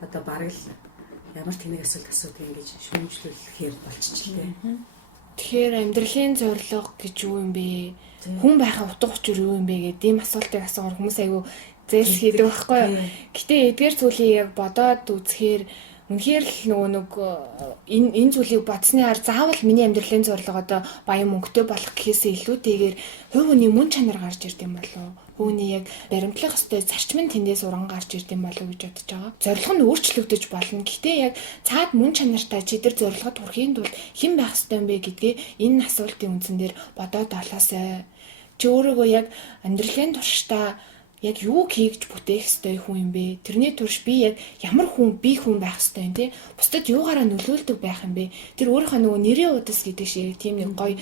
одоо бараг л ямар тэнэг асуулт асуудгийг ингэж шүүмжлүүлэхээр болчихжээ. Тэгэхээр амьдралын зорилго гэж юу юм бэ? Хүн байхын утга учир юу юм бэ гэдэг ийм асуултыг асуухаар хүмүүс айгүй зээл хийдэг байхгүй юу? Гэтэ эдгээр зүйлийг яг бодоод үзэхээр үнэхээр л нөгөө энэ зүйлийг бодсны ар заавал миний амьдралын зорилго одоо баян мөнгөтэй болох гэхээсээ илүүтэйгээр хувь хүний мөн чанар гарч ирд юм болов уу? Хүний яг баримтлах ёстой зарчим нь тэндээс уран гарч ирд юм болов уу гэж бодож байгаа. Зорилго нь өөрчлөгдөж болно. Гэтэ яг цаад мөн чанартай чи тэр зорилгод хүрэхийн тулд хэн байх ёстой юм бэ гэдгээ энэ асуултын үндсэн дээр бодоод олоосай. Чи өөрийгөө яг амьдралын туршдаа яг юу хийж бүтээх ёстой хүн юм бэ? Тэрний турш би яг ямар хүн байх ёстой юм те? Бусдад юугаараа нөлөөлдөг байх юм бэ? Тэр өөрийнхөө нөгөө нэрийн удас гэдэг шиг тийм нэг гоё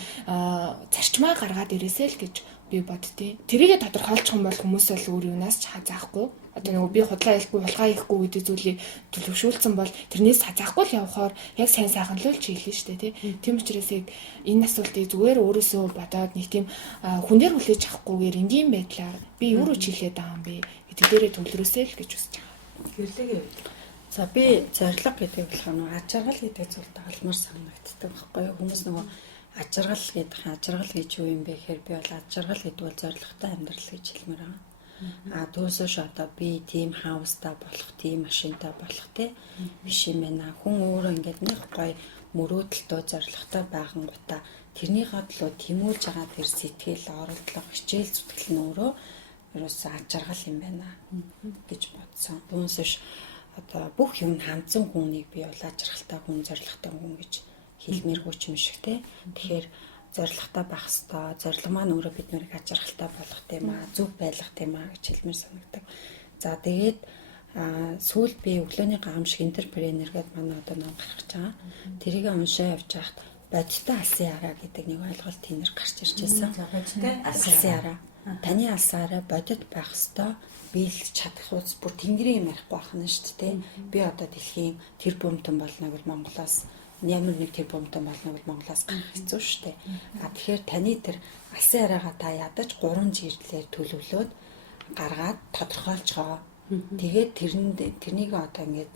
зарчмаа гаргаад ирээсэй л гэж би боддتي. Тэрийгэ тодорхойлчих юм бол хүмүүс бол өөр юунаас ч хазаахгүй. Одоо нөгөө би худлаа хэлэхгүй, хулгай хийхгүй гэдэг зүйлийг төлөвшүүлсэн бол тэрнээс хазаахгүй л явхаар яг сайн сайхан л хийлээ шүү дээ, тий. Тийм учраас яг энэ асуултыг зүгээр өөрөөсөө бодоод нэг тийм хүнээр хүлээж авахгүйгээр энгийн байдлаар би юу руу чиглээд байгаа юм бэ гэдэг дээрээ төвлөрөөсэй л гэж үзэж байгаа. Гэрлэгээ. За би зориг гэдэг болохоор нөгөө аж аргал гэдэг зүйлд олмор санагддаг байхгүй юу? Хүмүүс нөгөө аж аргал гэж юу юм бэ гэхээр би бол аж аргал гэдэг бол зоригтой амьдрал гэж хэлмээр байгаа. Түүнээс одоо би тийм хаустай болох, тийм машинтай болох те биш юм байна. Хүн өөрөө ингээд нэг гоё мөрөөдөлтөө зоригтой байгангуудаа тэрнийхээ төлөө тэмүүлж байгаа тэр сэтгэл, оролдлого, хичээл зүтгэл нь өөрөө ерөөсөө аж аргал юм байна гэж бодсон. Түүнээс одоо бүх юм хандсан хүнийг би бол аж аргалтай хүн, зоригтой хүн гэж хэлмээргүй ч юм шиг те. Тэгэхээр зоригтой байх хэвээр, зориг маань өөрөө бид нарыг аж аргалтай болгох тийм аа, зөв байлгах тийм аа гэж хэлмээр санагдаг. За тэгээд сүүл би өглөөний гайхамшиг интерпренер гэдэг манай одоо ном гаргаж байгаа. Тэрийг уншаа явж байхад бодиттой алсын араа гэдэг нэг ойлголт тэнэр гарч ирж байсан. Бодиттой алсын араа. Таны алсын араа бодит байх хэвээр биелж чадах үс бүр тэнгэрийн юм ярихгүй байх нь шүү дээ. Би одоо дэлхийн тэр бөмбөтөн болно гэж Монголоос ямар нэг тэр бомтон болно бол Монголоос гарах хэцүү шүү дээ. Тэгэхээр таны тэр алсын араагаа та ядаж 3 жирлэлээр төлөвлөөд гаргаад тодорхойлж байгаа. Тэгээд тэрнийг одоо ингээд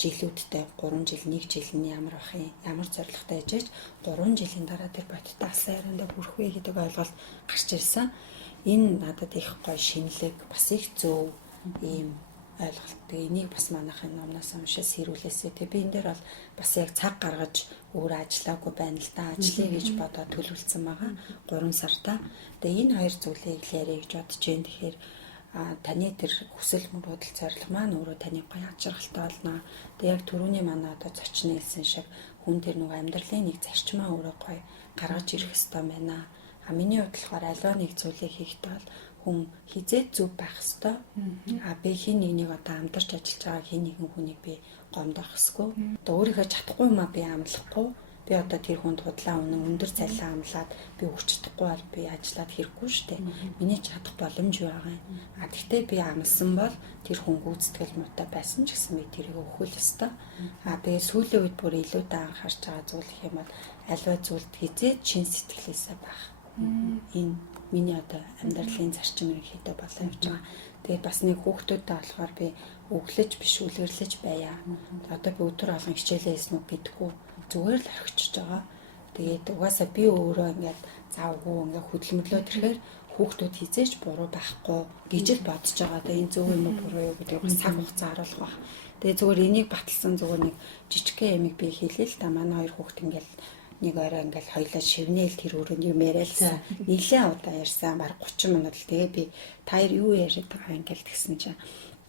жилүүдтэй 3 жил 1 жил нь ямар байх юм, ямар зорилготой ээжэж 3 жилийн дараа тэр бодиттой алсын араанд хүрэх вэ гэдэг ойлголт гарч ирсэн. Энэ надад их гоё шинэлэг, бас их зөв ийм ойлголт. Тэгээ энийг бас манайхын номноос уншиж сэрүүлээсэй. Тэгээ би энэ дээр бол бас яг цаг гаргаж өөрөө ажиллаагүй байна л да. Ажиллая гэж бодоод төлөвлөсөн байгаа. 3 сартаа. Тэгээ энэ хоёр зүйлийг л яриа гэж бодож байна. Тэгэхээр таны тэр хүсэл мөрөөдөл зорилго маань өөрөө таны гоё аж аргалтай болно. Тэгээ яг түрүүний манай одоо зочин хэлсэн шиг хүн тэр нэг амьдралын нэг зарчмаа өөрөө гоё гаргаж ирэх ёстой байна. Миний хувьд болохоор аливаа нэг зүйлийг хийхдээ бол хүн хизээд зүв байх ёстой. Би хин нэгнийг одоо амдарч ажиллаж байгаа хин нэгэн хүнийг би гомдох хэсгүй. Одоо өөрийнхөө чадахгүй юмаа би амлахгүй. Би одоо тэр хүнд худлаа үнэн өндөр цалин амлаад би өгчдөхгүй бол би ажиллаад хэрэггүй шүү дээ. Миний чадах боломж байгаа юм. Гэхдээ би амлсан бол тэр хүн гүйцэтгэл муутай байсан ч гэсэн би тэрийг өгөх ёстой. Тэгээ сүүлийн үед бүр илүүтэй анхаарч байгаа зүйл гэх юм бол аливаа зүйлд хизээд чин сэтгэлээсээ байх. Энэ миний одоо амьдралын зарчим ерөнхийдөө болоо явж байгаа. Тэгээд бас нэг хүүхдүүдтэй болохоор би өглөж биш үлгэрлэж байя. Одоо би өдөр болгон хичээлээ хийсэн үг гэдэггүй зүгээр л орхичж байгаа. Тэгээд угаасаа би өөрөө ингээд завгүй ингээд хөдөлмөрлөөд ирэхээр хүүхдүүд хизээч буруу байхгүй гэж л бодож байгаа. Тэгээд энэ зөв юм уу буруу юу гэдэг бас цаг хугацаа харуулах байх. Тэгээд зүгээр энийг баталсан зүгээр нэг жижигхэн ямиг би хэлээ л та манай хоёр хүүхд ингээд нэг орой ингээл хоёлаа шивнээл тэр өрөөнд юм яриалсан. Нилээ удаа ярьсан. Бараг 30 минут л тэгээ би таяр юу яриад байгаа ингээл тэгсэн чинь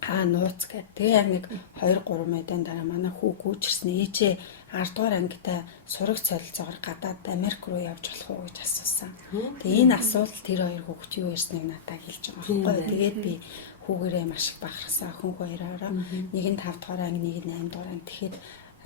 нууц гэдэг. Тэгээ яг нэг 2-3 майдан дараа манай хүү гүйжирсэн ээжээ 10 дугаар ангитай сурах солилцоогоор гадаад Америк руу явж болох уу гэж асуусан. Тэгээ энэ асуулт тэр хоёр хүүхд юу ярьсныг надад хэлж байгаа байхгүй. Тэгээд би хүүгээрээ маш их бахархсан охин хоёроо нэг нь 5 дугаар анги нэг нь 8 дугаар анги. Тэгэхээр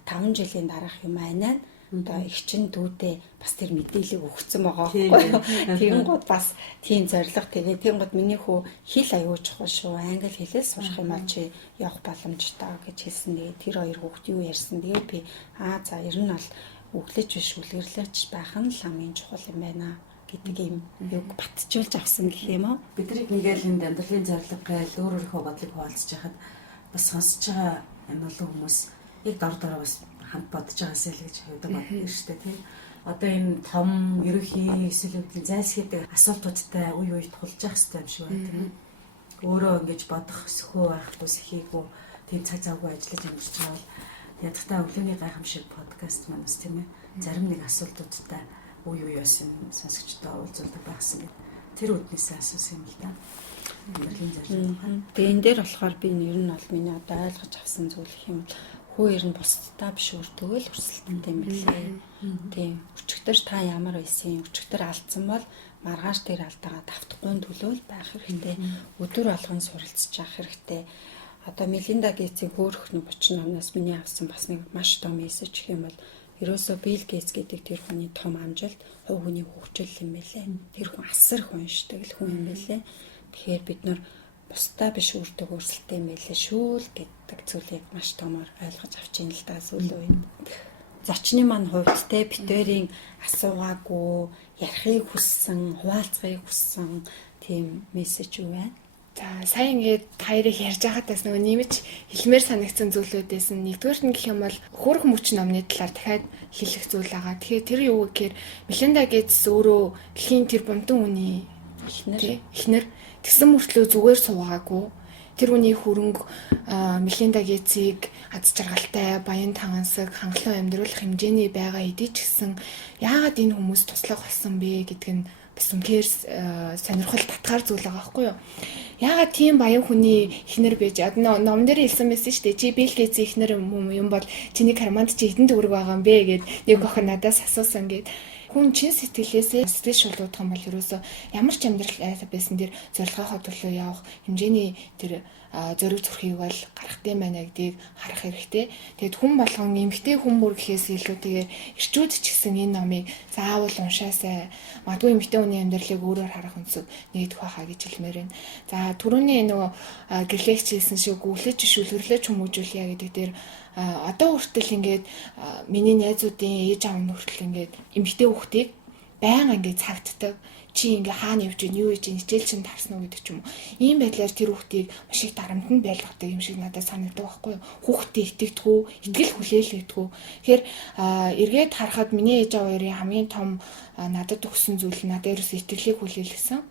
5 жилийн дараах юм аа одоо их чин дүүдээ бас тэр мэдээлэл өгсөн байгаа байхгүй. Тэгэнгუთ бас тийм зориг тэгээ тэгэнгуთ миний хүү хэл аягүй чухал шүү. Англи хэлээс сурах юм аа чи явах боломжтой гэж хэлсэн. Тэгээ тэр хоёр хүүхд юу ярьсан. Тэгээ би за ер нь бол өглөж биш үлгэрлэж байх нь л хамгийн чухал юм байна гэдэг юм юг батжуулж авсан гэх юм уу. Бидний нэгэл энд амьдралын зорилго гээл өөрийнхөө бодлыг хуваалцж хахад бас сонсож байгаа амгалан хүмүүс яг дор бас хамт бодож байгаасаа л гэж хувьд бодно шүү дээ тийм. Одоо энэ том ерөнхий эсвэл зайлсхийдэг асуултуудтай үе үед тулж явах хэрэгтэй юм шиг байна тийм. Өөрөө ингэж бодох, сөхөө арахгүй сэхийгүү тийм цаг завгүй ажиллаж амьдарч байгаа бол ядахтаа өглөөний гайхамшиг подкаст манаас тийм ээ. Зарим нэг асуултуудтай үе яасан сонсогчтой уулзуулдаг байсан гэдэг. Тэр үднээсээ асуусан юм л да. Амьдралын зорилго. Тэгээ энэ дээр болохоор би ер нь бол миний одоо ойлгож авсан зүйл гэх юм бол хүү ер нь бусдтай биш өөртөө л өрсөлдөнтэй юм билээ. Тийм. Өчигдөр та ямар байсан юм? Өчигдөр алдсан бол маргааш дээр алдаага давтахгүй төлөө л байх хэрэгтэй. Өдөр болгон суралцж явах хэрэгтэй. Одоо Мелинда Гейтсийн хөөрөх нь 30 номноос миний авсан бас нэг маш том мессеж гэх юм бол ерөөсөө Билл Гейтс гэдэг тэр хүний том амжилт хувь хүний хөгжил юм байлээ. Тэр хүн асар их уншдаг л хүн юм байлээ. Тэгэхээр бид нар бусдаа биш өөртөө өөрсөлтөө юм байлээ шүү л гэдэг зүйлийг маш томоор ойлгож авч ийн л да сүүлийн үед. Зочны маань хувьд те битэрийн асуугаагүй, ярихыг хүссэн, хуваалцахыг хүссэн тийм мессеж юу байна? За сая ингээд хоёрыг ярьж байгаадаас нөгөө нэмж хэлмээр санагдсан зүйлүүдээс нь нэгдүгээрт нь гэх юм бол хөрх мөч номны талаар дахиад хэлэх зүйл байгаа. Тэгэхээр тэр юу гэхээр Мелинда Гейтс өөрөө дэлхийн тэр бунтан хүний эхнэр тэгсэн мөртлөө зүгээр суугаагүй. Тэр хүний хөрөнгө Мелинда Гейтсийг аз жаргалтай, баян тагансаг, хангалуун амьдруулах хэмжээний байгаа эдий ч гэсэн яагаад энэ хүмүүс туслах болсон бэ гэдг нь бас үнэхээр сонирхол татгаар зүйл байгаа байхгүй юу? Яагаад тийм баян хүний эхнэр байж номон дээр хэлсэн байсан шүү дээ. Чи Билл Гейтсийн эхнэр юм бол чиний карманд чи хэдэн төгрөг байгаа юм бэ гэд нэг охин надаас асуусан гэд. Хүн чин сэтгэлээсээ сэтгэл шулуудах юм бол ерөөсөө ямар ч амьдрал байсан дээр зорилгынхаа төлөө явах хэмжээний тэр зориг зүрхийг бол гаргахтай байна гэдгийг харах хэрэгтэй. Тэгэд хүн болгон эмгтэй хүмүүр гэхээс илүүтэйгээр эрчүүд ч гэсэн энэ номыг заавал уншаасай. Магадгүй эмгтэй хүний амьдралыг өөрөөр харах өнцөг нэгдэх байхаа гэж хэлмээр байна. За түрүүний нөгөө гэрлэгч хэлсэн шиг гүглэж шүлгэрлэж хүмүүжүүлъя гэдэг дээр одоо хүртэл ингээд миний найзуудын ээж аав нь хүртэл ингээд эмгтэй хүүхдийг байнга ингээд цагтдаг чи ингээ хаана явж гин юу хийж хичээл чинь тарсан уу гэдэг ч юм уу. Ийм байдлаар тэр хүүхдийг маш их дарамтнд байлгадаг юм шиг надад санагддаг байхгүй юу. Хүүхдээ итгэдэггүй, итгэл хүлээлгдэггүй. Тэгэхээр эргээд харахад миний ээж аав хоёрын хамгийн том надад өгсөн зүйл нь надад ерөөс итгэлийг хүлээлгэсэн.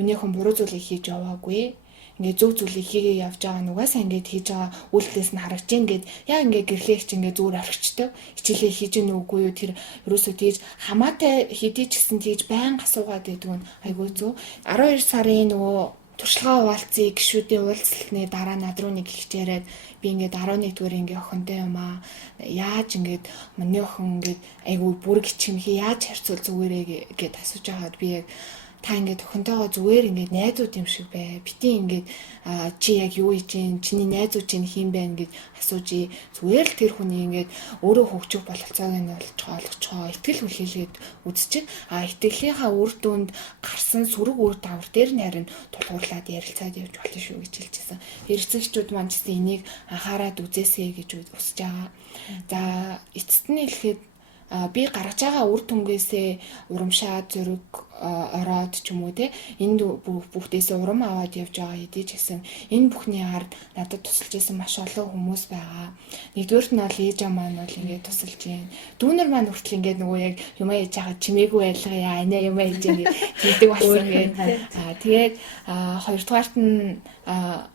Миний хүн буруу зүйлийг хийж яваагүй. Ингээ зөв зүйлийг хийгээ явж байгаа нугасаа ингээд хийж байгаа үйлдэлээс нь харагч ингээд яг ингээ гэрлэгч ингээ зүгээр орчтой хичээлээ хийж гэнэ үгүй юу тэр ерөөсөө тийж хамаатай хэдий ч гэсэн тийж байнга асуугаад байдаг нь айгүй зөв 12 сарын нөгөө туршлагаа хуваалцъя гişүүдийн уулзалтны дараа над руу нэг ихч яриад би ингээд 11-р ингээ охинтой юм аа яаж ингээд миний охин ингээд айгүй бүрэг хичмхий яаж харьцуул зүгээрээ гэд асууж байгаад би яг та ингээд охинтойгоо зүгээр ингээд найзууд юм шиг бай. Бити ингээд чи яг юу хийж гин чиний найзууд чинь хийм байх гэж асууж зүгээр л тэр хүний ингээд өөрөө хөгжих бололцоог нь олгочгоо итгэл хүлээлгээд үзчих. Итгэлийнхаа үр дүнд гарсан сүрэг үр давар дээр нь харин тулгуурлаад ярилцаад явж болно шүү гэж хэлжсэн. Эрсэгчүүд маань ч гэсэн энийг анхаарад үзээсэй гэж хүсэж байгаа. За эцэст нь хэлэхэд би гаргаж байгаа үр дүнгээсээ урамшаад зөрөг ороод ч юм уу те энд бүгдээсээ урам аваад явж байгаа хэдий ч гэсэн энэ бүхний ард надад тусалж исэн маш олон хүмүүс байгаа. Нэгдүгээрт нь бол ээж аа маань бол ингээд тусалж байна. Дүүнер маань хүртэл ингээд нөгөө яг юм яаж байгаа чимээгүй байлгая анаа юм яаж гэдэг болсон ингээд. Тэгээд хоёрдугаарт нь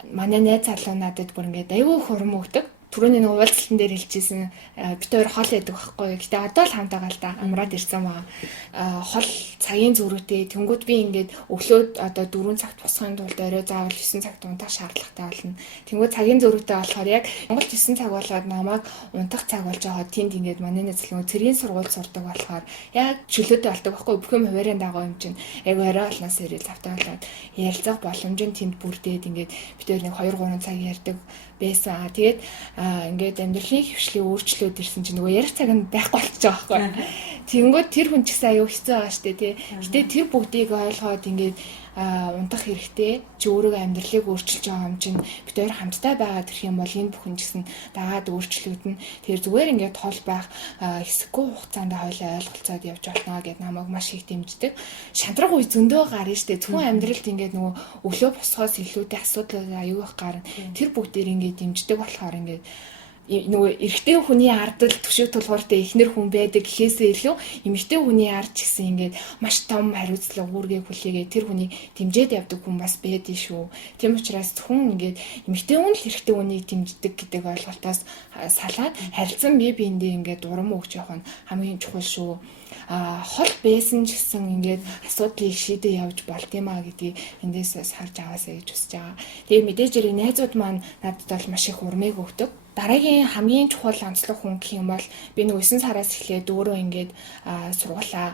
манай найз залуу надад бүр ингээд аюу хурам өгдөг. Түрүүний нэг уулзалтан дээр хэлчихсэн бид хоёр хол байдаг байхгүй юу. Гэтэ одоо л хамтаага л да амраад ирсэн байгаа. Хол цагийн зөрүүтэй тэнгууд би ингээд өглөө одоо 4 цагт босхын тулд орой заавал 9 цагт унтах шаардлагатай болно. Тэнгууд цагийн зөрүүтэй болохоор яг Монгол 9 цаг болоод намайг унтах цаг болж байгаа тэнд ингээд манай нэзлэн цэргийн сургууль сурдаг болохоор яг чөлөөтэй болдог байхгүй юу. Бүх юм хуваарийн дагуу юм чинь яг орой олноос ирэл завтай болоод ярилцах боломж нь тэнд бүрдээд ингээд бид хоёр нэг 2-3 цаг ярьдаг байсан. Тэгээд ингээд амьдралын хөвшлийн өөрчлөлт ирсэн чинь нөгөө ярих цаг нь байхгүй болчихж байгаа байхгүй. Тэнгүүд тэр хүн ч гэсэн аюу хэцүү байгаа штэ тий. Гэтэ тэр бүгдийг ойлгоод ингээд унтах хэрэгтэй. Чи өөрөө амьдралыг өөрчилж байгаа юм чинь бид хоёр хамтдаа байгаад ирэх юм бол энэ бүхэн ч гэсэн дагаад өөрчлөгдөн. Тэр зүгээр ингээд тол байх хэсэггүй хугацаанд хоёлаа ойлголцоод явж болно гэд намайг маш их дэмждэг. Шантрах үе зөндөө гарна штэ. Зөвхөн амьдралд ингээд нөгөө өглөө босхоос илүүтэй асуудал аюу их гарна. Тэр бүгдээр ингээд дэмждэг болохоор ингээд нөгөө эрэгтэй хүний ардл төшөө тулгууртай эхнэр хүн байдаг гэхээсээ илүү эмэгтэй хүний ард ч гэсэн ингээд маш том хариуцлага үүргээ хүлээгээ тэр хүнийг дэмжиж явдаг хүн бас байдгийн шүү. Тийм учраас хүн ингээд эмэгтэй хүн л эрэгтэй хүнийг дэмждэг гэдэг ойлголтоос салаад харилцан бие биендээ ингээд урам өгч явах нь хамгийн чухал шүү. Хол байсан ч гэсэн ингээд асуудлыг шийдэж явж болт юм а гэдгийг эндээс харж аваасаа гэж хүсэж байгаа. Тэгээ мэдээж хэрэг найзууд маань надад бол маш их урмыг өгдөг. Дараагийн хамгийн чухал онцлог хүн гэх юм бол би нэг 9 сараас эхлээд өөрөө ингээд сургуулаа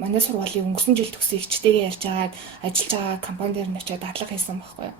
манай сургуулийн өнгөрсөн жил төгсөн ихчтэйгээ ярьж агаад ажиллаж байгаа компани дээр нь очиод дадлага хийсэн байхгүй юу.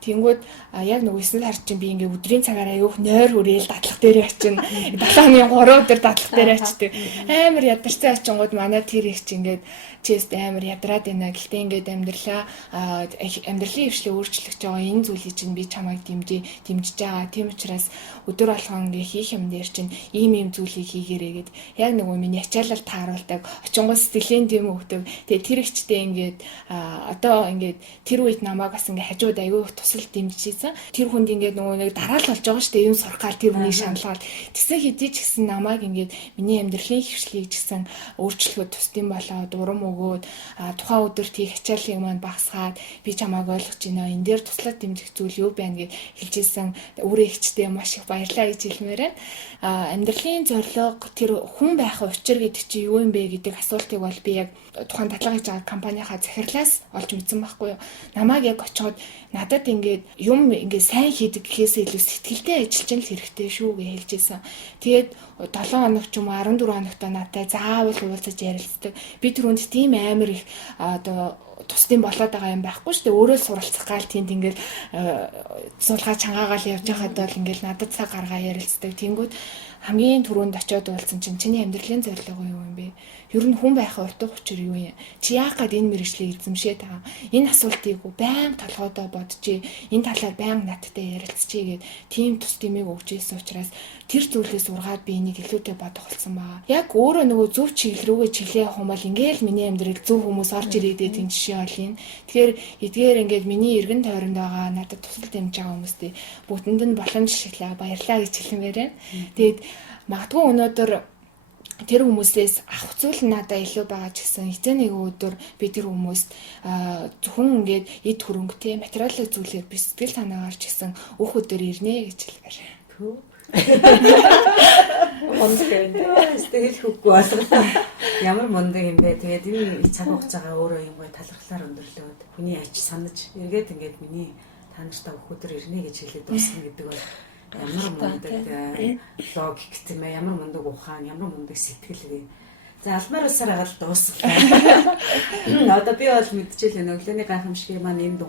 Тэнгүүд яг нөгөө 9 сар чинь би ингээ өдрийн цагаараа аюух нойр хүрээл дадлах дээр очино. 7 хоногийн 3 өдөр дадлах дээр очдөг. Амар ядарсан очингууд манай тэр их чи ингээд чест амар ядраад байна. Гэхдээ ингээд амьдралын хвшлээ өөрчлөх байгаа энэ зүйлийг чинь би чамайг дэмжиж байгаа. Тийм учраас өдөр болгон ингээ хийх юм дээр чинь ийм зүйлийг хийгээрэй гэд яг нөгөө миний ачаалал тааруулдаг. Очингууд сэтгэлийн дэм өгдөг. Тэгээ тэр ихчтэй ингээд одоо ингээд тэр үед намайг бас ингээ хажууд аюу тусал дэмжижсэн. Тэр хүнд ингээд нөгөө нэг дараал болж байгаа шүү дээ. Юм сургаал тэр хүнийг шаналгаад тэгсэн хэдий ч гэсэн намайг ингээд миний амьдралын хвшлийг гэсэн өөрчлөхөд тусдсан болоод урам өгөөд тухайн өдөрт хийх ачааллыг маань багасгаад би чамайг ойлгож байна. Энэ дээр туслаад дэмжих зүйл юу байна гэж хэлжсэн. Өөрөө ихчтэй маш их баярлалаа гэж хэлмээр байна. Амьдралын зорилго тэр хүн байх учир гэдэг чи юу юм бэ гэдэг асуултыг бол би яг тухайн дадлага хийж байгаа компанийнхаа захирлаас олж мэдсэн байхгүй юу. Намайг яг очиод надад ингээд юм ингээд сайн хийдэг гэхээс илүү сэтгэлтэй ажиллаж л хэрэгтэй шүү гэж хэлжсэн. Тэгээд 7 хоног ч юм уу 14 хоногтой надтай заавал уулзаж ярилцдаг. Би түрүүнд тийм амар их одоо тусдын болоод байгаа юм байхгүй шүү дээ. Өөрөө суралцах гал тэнд ингээд суулгаа чангаагаал явж байхад бол ингээд надад цаг гаргаа ярилцдаг. Тэнгүүд хамгийн түрүүнд очиод уулзсан чинь чиний амьдралын зорилго юу юм бэ? Ер нь хүн байхаа утга учир юу юм? Чи яагаад энэ мэргэжлийг эзэмшээд байгаа? Энэ асуултыг байнга толгойдоо бодчихъя. Энэ талаар байнга надтай ярилцчихъя гэд тийм тус дэмийг өгч ийсэн учраас тэр зүйлээс ургаад би энийг илүүтэй бодох болсон байгаа. Яг өөрөө нөгөө зөв чиглэл рүүгээ чиглээ явах юм бол ингээл миний амьдрал зөв хүмүүс орж ирээдээ тийм жишээ бол энэ. Тэгэхээр эдгээр ингээд миний эргэн тойронд байгаа надад тусал дэмж байгаа хүмүүстээ бүгдэнд нь боломж шиглээ баярлаа гэж хэлмээр байна. Тэгээд магадгүй өнөөдөр тэр хүмүүсээс авах зүйл надад илүү байгаа ч гэсэн эцэг нэг өдөр би тэр хүмүүст зөвхөн ингээд эд хөрөнгөтэй материалын зүйлээр би сэтгэл санаагаар ч гэсэн өөх өдөр ирнэ гэж хэлмээр. Мундаг юм байна. Сэтгэл хөөггүй болголоо. Ямар мундаг юм бэ? Тэгээд энэ цаг хугацаагаа өөрөө юм гоё талархлаар өндөрлөөд хүний ач санаж эргээд ингээд миний та нартай өөх өдөр ирнэ гэж хэлээд дуусна гэдэг бол ямар мундаг логик тийм ээ, ямар мундаг ухаан, ямар мундаг сэтгэл вэ. За алмаар усаар агаад дуусгав. Одоо би бол мэдчихэл өглөөний гайхамшигыг маань энэ дугаар